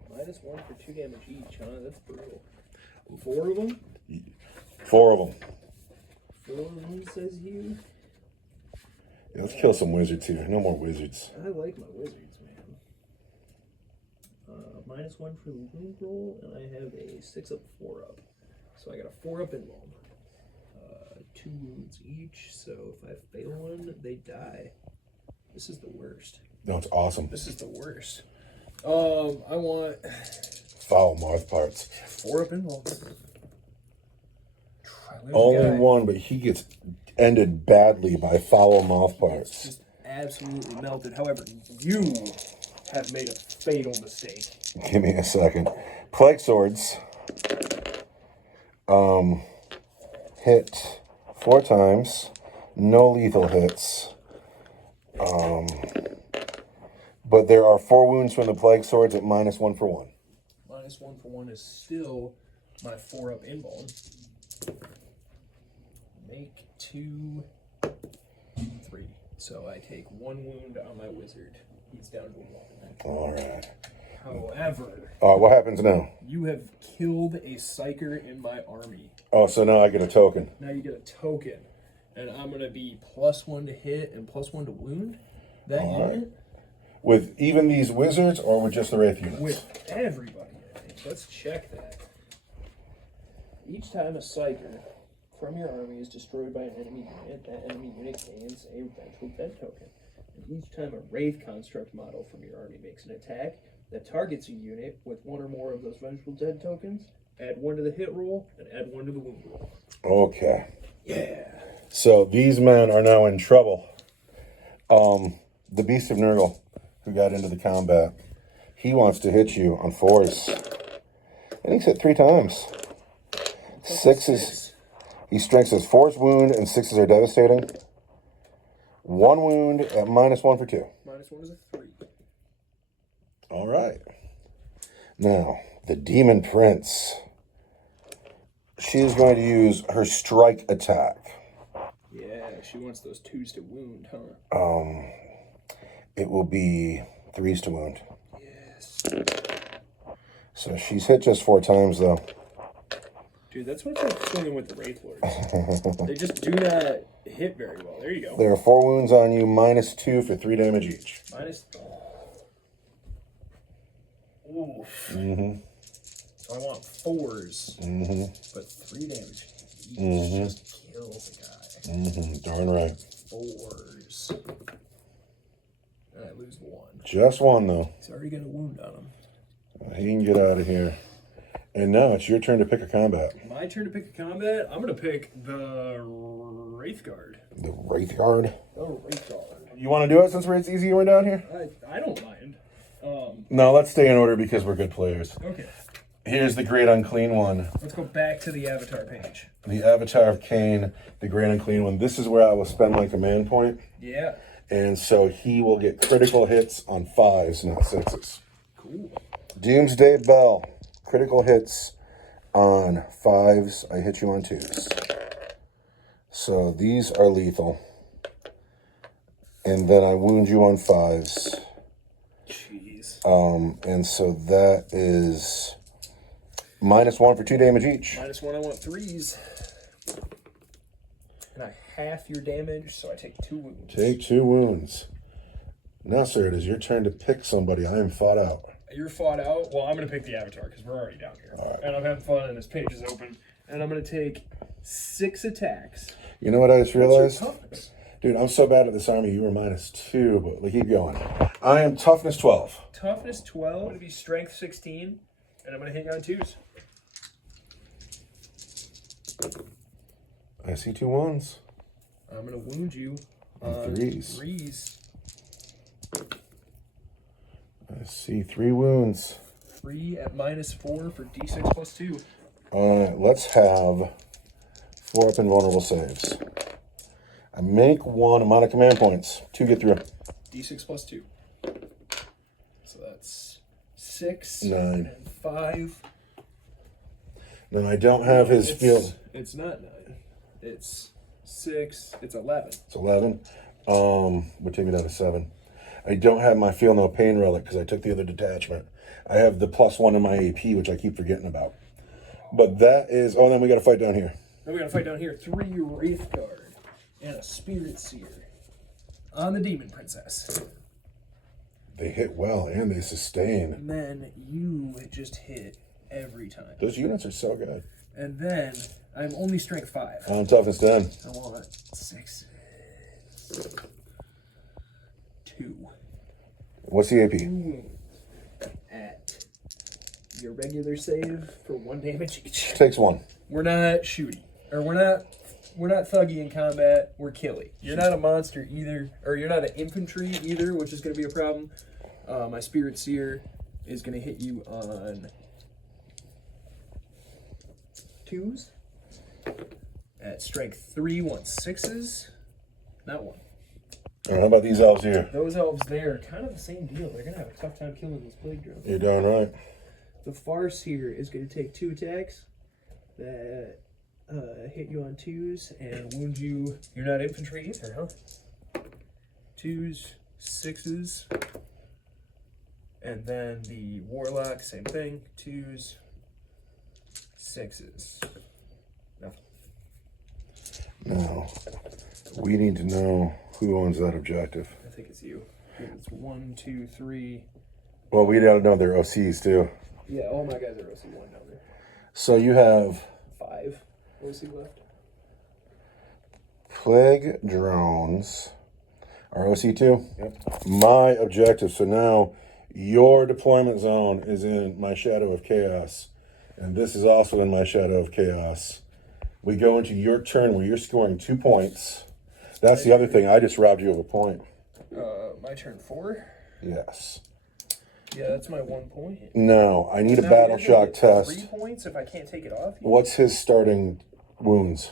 -1 for 2 damage each, huh? That's brutal. 4 of them? 4 of them. 4 of them, says you? Yeah, let's kill some wizards here. No more wizards. I like my wizards, man. -1 for the wound roll, and I have a 6 up, 4 up. So I got a 4 up in bomb. 2 wounds each, so if I fail one, they die. This is the worst. No, it's awesome. This is the worst. I want Foul mouth parts. 4 up in bomb. Only 1, but he gets ended badly by foul mouth parts. Just absolutely melted. However, you have made a fatal mistake. Give me a second. Plague swords. Hit 4 times. No lethal hits. But there are 4 wounds from the plague swords at -1 for 1. -1 for 1 is still my 4 up in bomb. Make 2, 3. So I take 1 wound on my wizard. He's down to 1. All right. However, What happens now? you have killed a psyker in my army. Oh, so now I get a token. Now you get a token. And I'm going to be +1 to hit and +1 to wound that All unit. right. With even these wizards or with just the Wraith units? With everybody, I think. Let's check that. Each time a psyker from your army is destroyed by an enemy unit, that enemy unit gains a vengeful dead token. And each time a Wraith construct model from your army makes an attack that targets a unit with 1 or more of those vengeful dead tokens, add 1 to the hit roll and add 1 to the wound roll. Okay. Yeah. So these men are now in trouble. The Beast of Nurgle, who got into the combat, he wants to hit you on 4s. And he's hit 3 times. 6s. He strengths his 4s wound and 6s are devastating. 1 wound at -1 for 2. -1 is a 3. All right. Now, the Demon Prince. She is going to use her strike attack. Yeah, she wants those 2s to wound, huh? It will be 3s to wound. Yes. So she's hit just 4 times, though. Dude, that's what it's like swinging with the Wraith Lords. They just do not hit very well. There you go. There are 4 wounds on you, -2 for 3 damage each. Oof. Mm-hmm. So I want 4s, but 3 damage each just kills the guy. Darn right. 4s. And I lose 1. Just 1, though. He's already got a wound on him. He can get out of here. And now it's your turn to pick a combat. My turn to pick a combat? I'm going to pick the Wraith Guard. The Wraith Guard? The Wraith Guard. You want to do it since it's easier down here? I don't mind. No, let's stay in order because we're good players. Okay. Here's the Great Unclean One. Let's go back to the Avatar page. The Avatar of Cain, the Great Unclean One. This is where I will spend my command point. Yeah. And so he will get critical hits on 5s, not 6s. Cool. Doomsday Bell. Critical hits on 5s. I hit you on 2s. So these are lethal. And then I wound you on 5s. Jeez. And so that is -1 for 2 damage each. -1, I want 3s. And I half your damage, so I take 2 wounds. Take 2 wounds. Now, sir, it is your turn to pick somebody. I am fought out. You're fought out. Well, I'm going to pick the Avatar because we're already down here. All right. And I'm having fun, and this page is open. And I'm going to take 6 attacks. You know what I just realized? What's your toughness? Dude, I'm so bad at this army. You were -2, but keep going. I am toughness 12. Toughness 12. I'm going to be strength 16. And I'm going to hit you on 2s. I see 2 1s. I'm going to wound you On on 3s. 3s. I see 3 wounds. 3 at -4 for D6 plus 2. All right, let's have 4 up invulnerable saves. I make 1 amount of command points. 2 get through. D6 plus 2. So that's 6 9. and 5. No, I don't have his field. It's not 9. It's 6. It's 11. It's 11. Would take me down to 7. I don't have my feel no pain relic because I took the other detachment. I have the +1 in my AP, which I keep forgetting about. But that is. Oh, then we got to fight down here. Then we got to fight down here. 3 Wraith Guard and a Spirit Seer on the Demon Princess. They hit well and they sustain. And then you just hit every time. Those units are so good. And then I'm only strength 5. I'm toughness 10. I want 6. 2. What's the AP? 2 wounds at your regular save for 1 damage each. Takes 1. We're not shooty, or we're not thuggy in combat. We're killy. You're not a monster either, or you're not an infantry either, which is going to be a problem. My Spirit Seer is going to hit you on 2s at strength 3, 1 6s, not 1. All right, how about these elves here? Those elves there, kind of the same deal. They're going to have a tough time killing this plague drone. You're darn right. The Farce here is going to take 2 attacks that hit you on 2s and wound you. You're not infantry either, huh? 2s, 6s. And then the Warlock, same thing. 2s, 6s. Nothing. Now, we need to know who owns that objective. I think it's you. It's 1, 2, 3. Well, we gotta know their OCs too. Yeah, all my guys are OC1 down there. So you have 5 OC left. plague drones are OC2. Yep. My objective. So now your deployment zone is in my Shadow of Chaos, and this is also in my Shadow of Chaos. We go into your turn where you're scoring 2 points. That's the other thing. I just robbed you of a point. My turn 4. Yes. Yeah, that's my 1 point. No, I need a Now battle you're gonna shock get test. 3 points if I can't take it off. What's his starting wounds?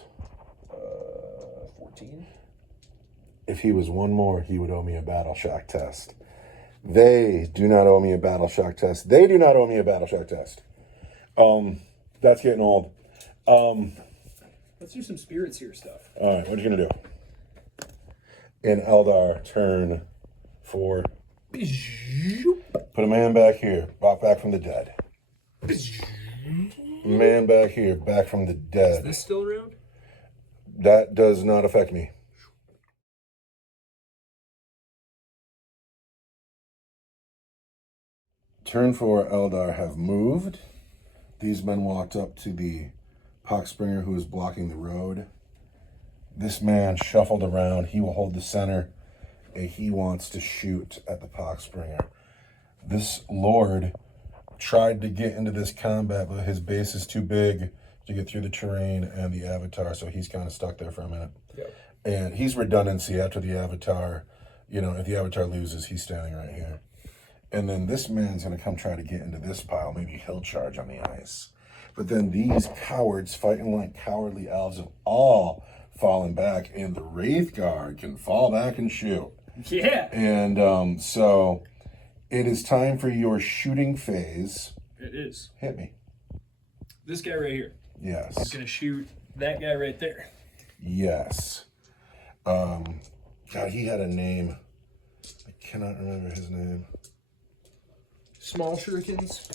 14. If he was 1 more, he would owe me a battle shock test. They do not owe me a battle shock test. They do not owe me a battle shock test. That's getting old. Let's do some Spirit Seer stuff. All right, what are you gonna do? In Eldar, turn 4. Put a man back here, brought back from the dead. Man back here, back from the Is dead. this still around? That does not affect me. Turn 4 Eldar have moved. These men walked up to the Poxbringer who is blocking the road. This man shuffled around. He will hold the center, and he wants to shoot at the Poxbringer. This lord tried to get into this combat, but his base is too big to get through the terrain and the Avatar, so he's kind of stuck there for a minute. Yep. And he's redundancy after the Avatar. You know, if the Avatar loses, he's standing right here. And then this man's going to come try to get into this pile. Maybe he'll charge on the ice. But then these cowards fighting like cowardly elves have all fallen back. And the Wraith Guard can fall back and shoot. Yeah. And so it is time for your shooting phase. It is. Hit me. This guy right here. Yes. He's going to shoot that guy right there. Yes. God, he had a name. I cannot remember his name. Small shurikens.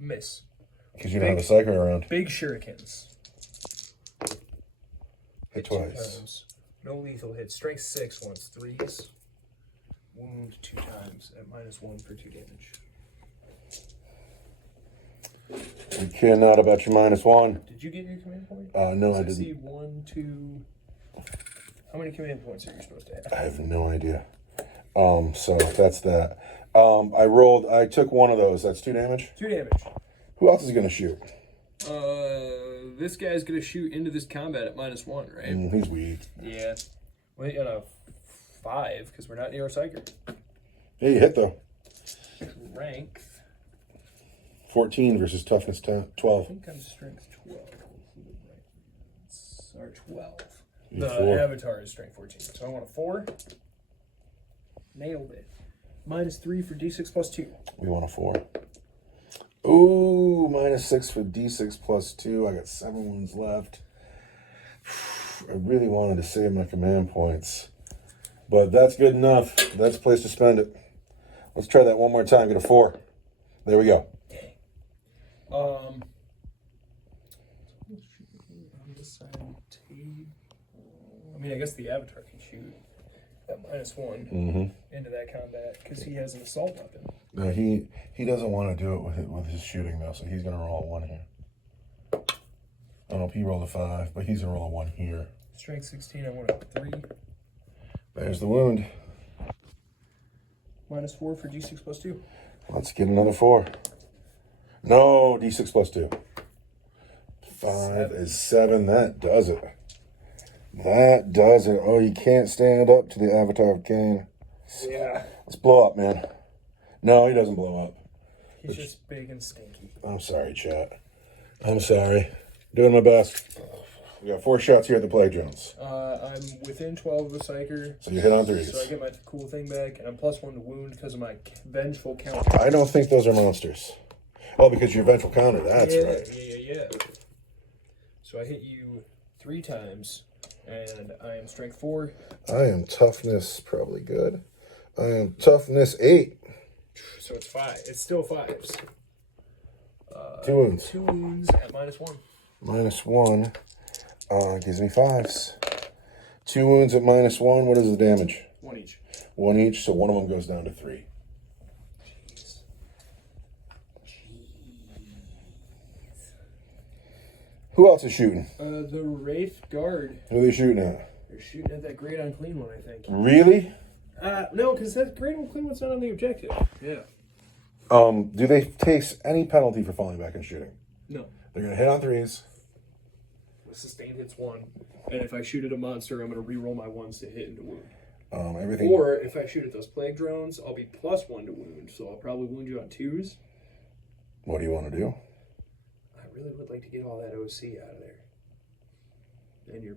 Miss. Because you don't have a psycho around. Big shurikens. Hit two twice. times. No lethal hit. Strength 6 once. 3s. Wound 2 times at -1 for 2 damage. We care not about your -1. Did you get your command point? No, I I didn't. see 1, 2. How many command points are you supposed to have? I have no idea. So that's that. I took one of those. That's 2 damage. 2 damage. Who else is going to shoot? This guy's gonna shoot into this combat at -1, right? He's weak. Yeah. Well, you got a 5 because we're not near a psyker. Yeah, you hit though. Strength. 14 versus toughness 12. I think I'm strength 12. Or 12. You're The 4. avatar is strength 14. So I want a 4. Nailed it. -3 for d6 plus 2. We want a 4. Ooh, -6 for d6 plus 2. I got 7 wounds left. I really wanted to save my command points. But that's good enough. That's a place to spend it. Let's try that one more time. Get a 4. There we go. On this side of the table. I mean, I guess the avatar can shoot at -1 into that combat because he has an assault weapon. No, he doesn't want to do it with his shooting though, so he's gonna roll a 1 here. I don't know if he rolled a 5, but he's gonna roll a 1 here. Strength 16, I want a 3. There's the wound. -4 for d6 plus 2. Let's get another 4. No, d6 plus 2. 5 is 7. That does it. That does it. Oh, you can't stand up to the Avatar of Cain. Yeah. Let's blow up, man. No, he doesn't blow up. He's just big and stinky. I'm sorry, chat. I'm sorry. Doing my best. We got 4 shots here at the Plague Jones. I'm within 12 of the psyker. So you hit on 3s. So I get my cool thing back, and I'm +1 to wound because of my vengeful counter. I don't think those are monsters. Oh, because you're vengeful counter. That's right. Yeah. So I hit you 3 times, and I am strength 4. I am toughness, probably good. I am toughness 8. So it's 5. It's still 5s. 2 wounds. 2 wounds at -1. -1 gives me 5s. 2 wounds at -1. What is the damage? 1 each. 1 each, so one of them goes down to 3. Jeez. Who else is shooting? The Wraith Guard. Who are they shooting at? They're shooting at that great unclean one, I think. Really? No, because that great unclean one's not on the objective. Yeah. Do they face any penalty for falling back and shooting? No. They're going to hit on 3s. The sustain hits 1, and if I shoot at a monster, I'm going to reroll my 1s to hit and to wound. Everything. Or if I shoot at those plague drones, I'll be +1 to wound, so I'll probably wound you on 2s. What do you want to do? I really would like to get all that OC out of there. And your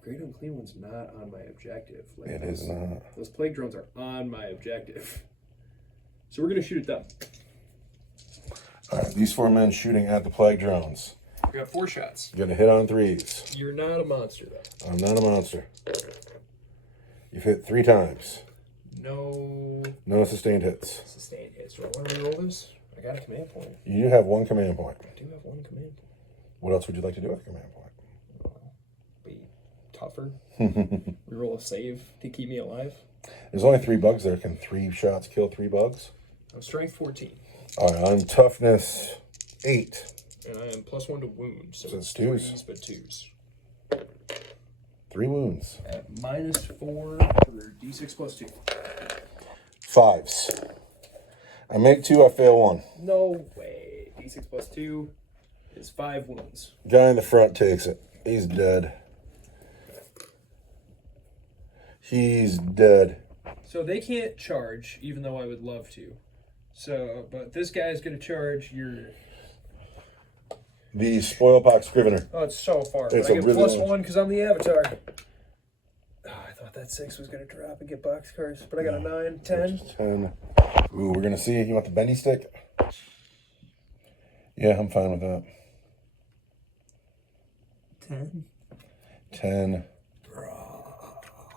great unclean one's not on my objective. Like It is not. Those plague drones are on my objective. So we're going to shoot at them. All right, these 4 men shooting at the Plague Drones. We got 4 shots. You're going to hit on 3s. You're not a monster, though. I'm not a monster. You've hit 3 times. No No sustained hits. sustained hits. Do I want to reroll this? I got a command point. You do have 1 command point. I do have 1 command point. What else would you like to do with a command point? Be tougher. Reroll a save to keep me alive. There's only 3 bugs there. Can 3 shots kill 3 bugs? I'm strength 14. All right, I'm toughness 8. And I am +1 to wound. So it's it's 2s. 3s, but 2s. 3 wounds. At -4 for d6 plus 2. 5s. I make 2, I fail 1. No way. d6 plus 2 is 5 wounds. Guy in the front takes it. He's dead. He's dead. So they can't charge, even though I would love to. So, but this guy's going to charge your... The Spoilpox Scrivener. Oh, it's so far. It's but I a get really plus long- 1 because I'm the Avatar. Oh, I thought that 6 was going to drop and get box cards, but I got a 9, 10. 10. Ooh, we're going to see. You want the bendy stick? Yeah, I'm fine with that. 10. 10.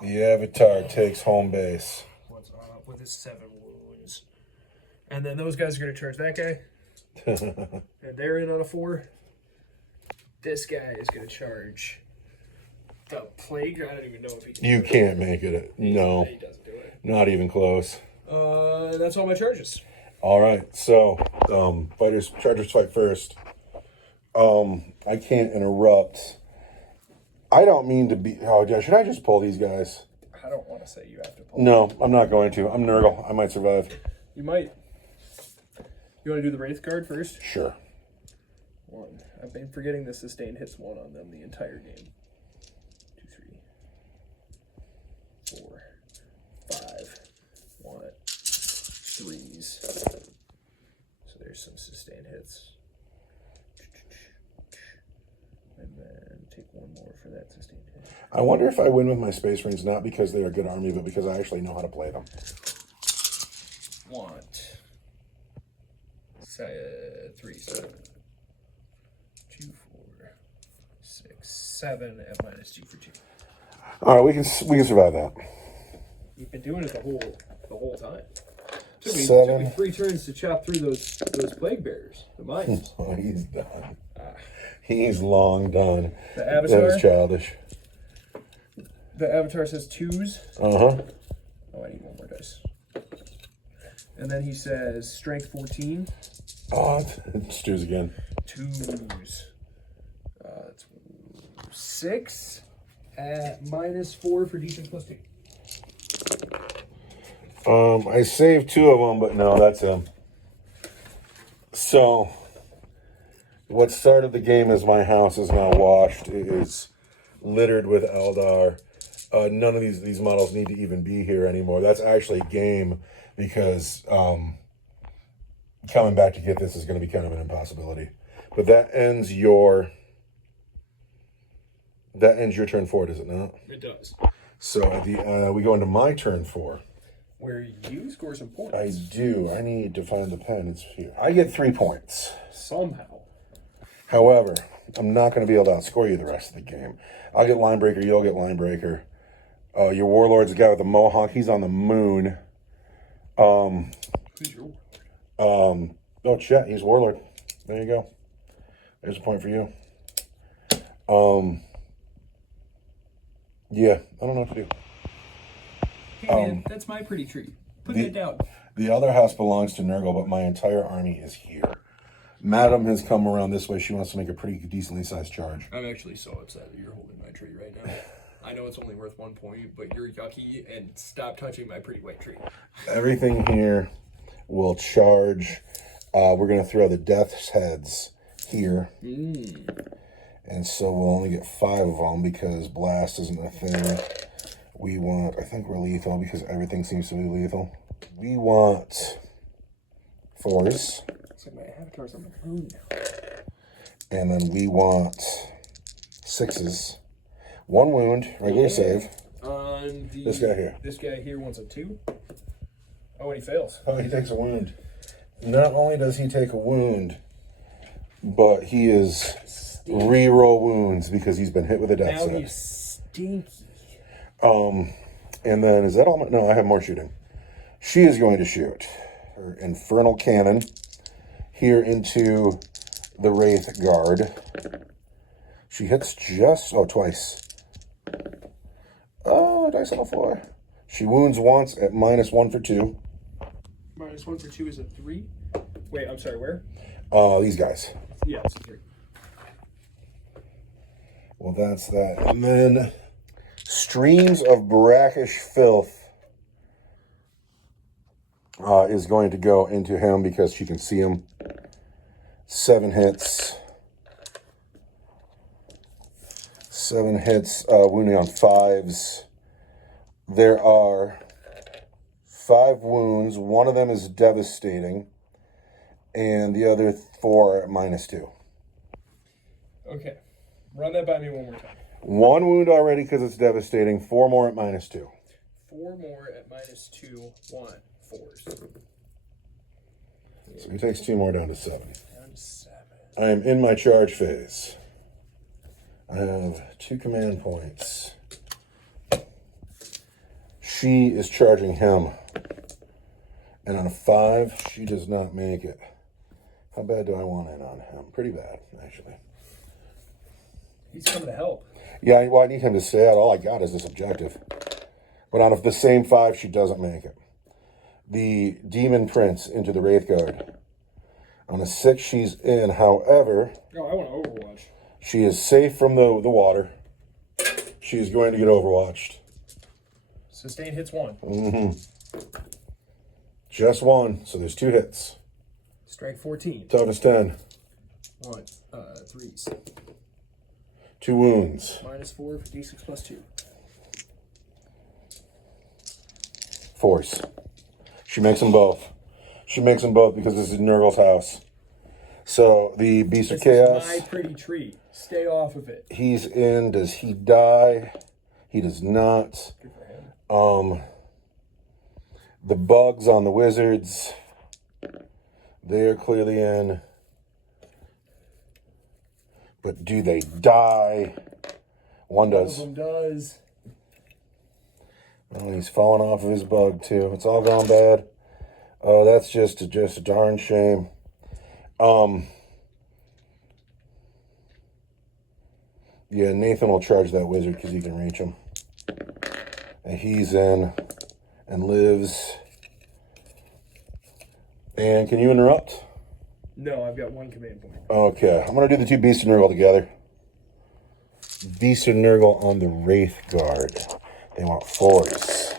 The Avatar takes home base. What's up with his 7 wounds? And then those guys are going to charge that guy. And they're in on a 4. This guy is going to charge the Plague. I don't even know if he can. You can't make it. No. He doesn't do it. Not even close. That's all my charges. All right. So, Chargers fight first. I can't interrupt. I don't mean to be... Oh, should I just pull these guys? I don't want to say you have to pull. No, I'm not going to. I'm Nurgle. I might survive. You might. You want to do the Wraith card first? Sure. 1. I've been forgetting the sustained hits 1 on them the entire game. 2, 3, 4, 5. 1, 3s. So there's some sustained hits. And then take 1 more for that sustained hit. I wonder if I win with my Space Marines, not because they're a good army, but because I actually know how to play them. 1, 3, 7, 2, 4, 6, 7 at -2 for 2. All right, we can survive that. You've been doing it the whole time. Took me 7. 3 turns to chop through those plague bearers. The mines. Oh, he's done. He's long done. The That Avatar. was childish. The Avatar says 2s. Uh-huh. Oh, I need 1 more dice. And then he says strength 14. Oh, it's twos again. 2s. That's 6 at -4 for defense +2. I saved 2 of them, but no, that's him. So, what started the game as my house is now washed. It is littered with Eldar. None of these models need to even be here anymore. That's actually game because coming back to get this is going to be kind of an impossibility. But that ends your turn 4, does it not? It does. So we go into my turn 4. Where you score some points. I do. I need to find the pen. It's here. I get 3 points. Somehow. However, I'm not going to be able to outscore you the rest of the game. I'll get line breaker. You'll get line breaker. Your warlord's the guy with the mohawk. He's on the moon. Who's your warlord? Oh, Chet. He's warlord. There you go. There's a point for you. Yeah, I don't know what to do. Hey man, that's my pretty tree. Put that down. The other house belongs to Nurgle, but my entire army is here. Madam has come around this way. She wants to make a pretty decently sized charge. I'm actually so upset that you're holding my tree right now. I know it's only worth 1 point, but you're yucky and stop touching my pretty white tree. Everything here will charge. We're going to throw the Death's Heads here. And so we'll only get 5 of them because blast isn't a thing. We want, I think we're lethal because everything seems to be lethal. We want 4s. It's like my avatar's on the moon now. And then we want 6s. 1 wound, regular save. On the, This guy here. This guy here wants a 2. Oh, and he fails. Oh, he takes a wound. Not only does he take a wound, but he is reroll wounds because he's been hit with a death Now set. he's stinky. And then, is that all? No, I have more shooting. She is going to shoot her infernal cannon here into the Wraith Guard. She hits just, twice. Oh, dice on the floor. She wounds once at -1 for 2. -1 for 2 is a 3. Wait, I'm sorry, where? These guys. Yeah, it's a 3. Well, that's that. And then Streams of Brackish Filth is going to go into him because she can see him. 7 hits. 7 hits, wounding on 5s. There are 5 wounds. One of them is devastating, and the other 4 are at -2. Okay. Run that by me one more time. 1 wound already because it's devastating. 4 more at -2. 4 more at -2. 1. 4s. So he takes 2 more down to 7. Down to 7. I am in my charge phase. I have 2 command points. She is charging him. And on a 5, she does not make it. How bad do I want in on him? Pretty bad, actually. He's coming to help. Yeah, well, I need him to stay out. All I got is this objective. But on the same 5, she doesn't make it. The Demon Prince into the Wraith Guard. On a 6, she's in. However, Oh, I want to Overwatch. she is safe from the water. She is going to get overwatched. Sustain hits 1. Just 1, so there's 2 hits. Strength 14. Toughness 10. 3s. 2 wounds. -4 for D6 plus 2. Force. She makes them both. She makes them both because this is Nurgle's house. So the Beast of Chaos. This is my pretty tree. Stay off of it. He's in. Does he die? He does not. Good for him. The bugs on the wizards. They are clearly in. But do they die? One does. One of them does. Oh, he's falling off of his bug too. It's all gone bad. Oh, that's just a darn shame. Yeah, Nathan will charge that wizard because he can reach him. And he's in and lives. And can you interrupt? No, I've got 1 command point. Okay, I'm going to do the 2 Beast of Nurgle together. Beast of Nurgle on the Wraith Guard. They want 4s.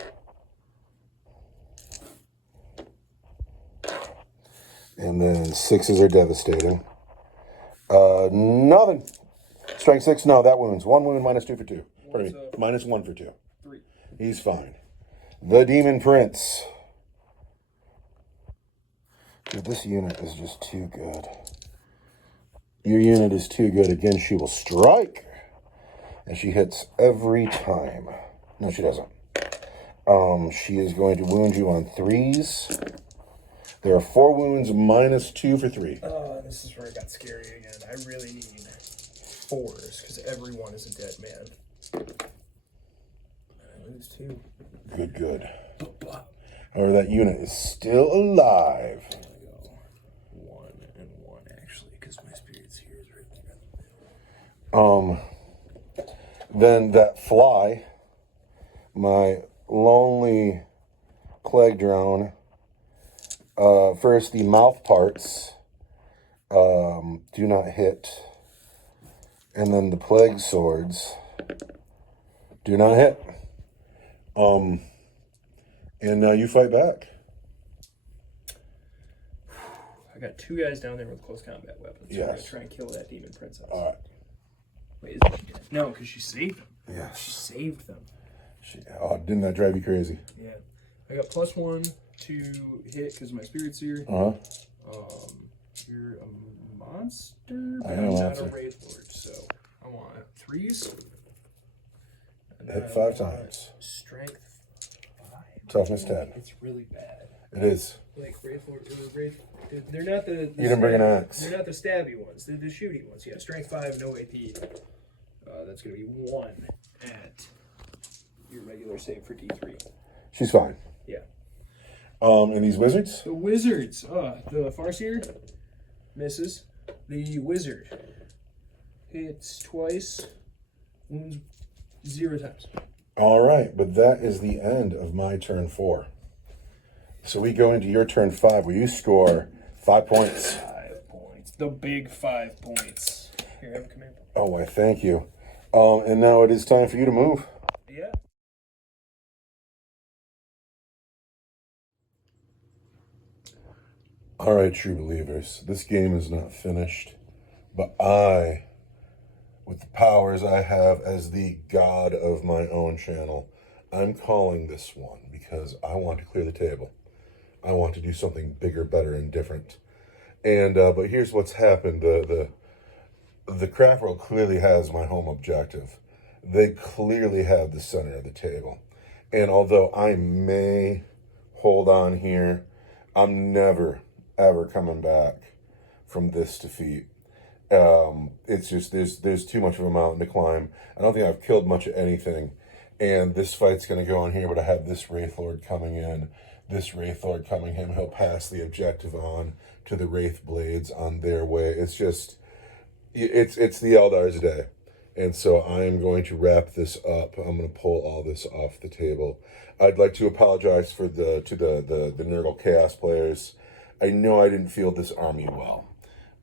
And then 6s are devastating. Nothing. Strength 6, no, that wounds. 1 wound, -2 for 2. Pardon me, -1 for 2. 3. He's fine. The Demon Prince. Dude, this unit is just too good. Your unit is too good. Again, she will strike. And she hits every time. No, she doesn't. She is going to wound you on 3s. There are 4 wounds, -2 for 3. Oh, this is where it got scary again. I really need 4s, because everyone is a dead man. I lose 2. Good. However, that unit is still alive. There we go. 1 and 1, actually, because my spirit's here is right there in the middle. Then that fly, my lonely plague drone. First, the mouth parts do not hit. And then the plague swords do not hit. And now you fight back. I got 2 guys down there with close combat weapons. So Yes. I'm going to try and kill that demon princess. All right. Wait, isn't she dead? No, because she saved them. Yes. She saved them. Didn't that drive you crazy? Yeah. I got +1 to hit because my spirit's here. You're a monster, but I am a I'm not monster. a Wraith Lord, so I want 3s. And Hit I 5 want times. Strength 5. Toughness 10. It's really bad. It is. Like Wraith Lord, they're not the You didn't bring an axe. They're not the stabby ones. They're the shooty ones. Yeah, Strength 5, no AP. That's gonna be 1 at your regular save for D3. She's fine. Yeah. And these wizards? The wizards. The Farseer misses. The wizard hits twice, wounds 0 times. All right, but that is the end of my turn 4. So we go into your turn 5 where you score 5 points. 5 points. The big 5 points. Here, have a command point. Oh, why, thank you. And now it is time for you to move. Yeah. All right, true believers, this game is not finished, but I, with the powers I have as the god of my own channel, I'm calling this one because I want to clear the table. I want to do something bigger, better, and different. And but here's what's happened. The craft world clearly has my home objective. They clearly have the center of the table. And although I may hold on here, I'm never, ever coming back from this defeat. It's just, there's too much of a mountain to climb. I don't think I've killed much of anything. And this fight's going to go on here, but I have this Wraith Lord coming in. This Wraith Lord coming in. He'll pass the objective on to the Wraith Blades on their way. It's just, it's the Eldar's day. And so I am going to wrap this up. I'm going to pull all this off the table. I'd like to apologize to the Nurgle Chaos players. I know I didn't field this army well.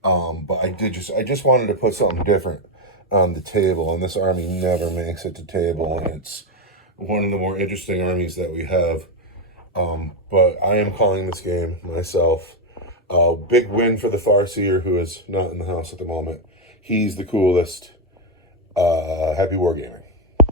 But I just wanted to put something different on the table, and this army never makes it to table, and it's one of the more interesting armies that we have. But I am calling this game myself. Big win for the Farseer, who is not in the house at the moment. He's the coolest. Happy wargaming.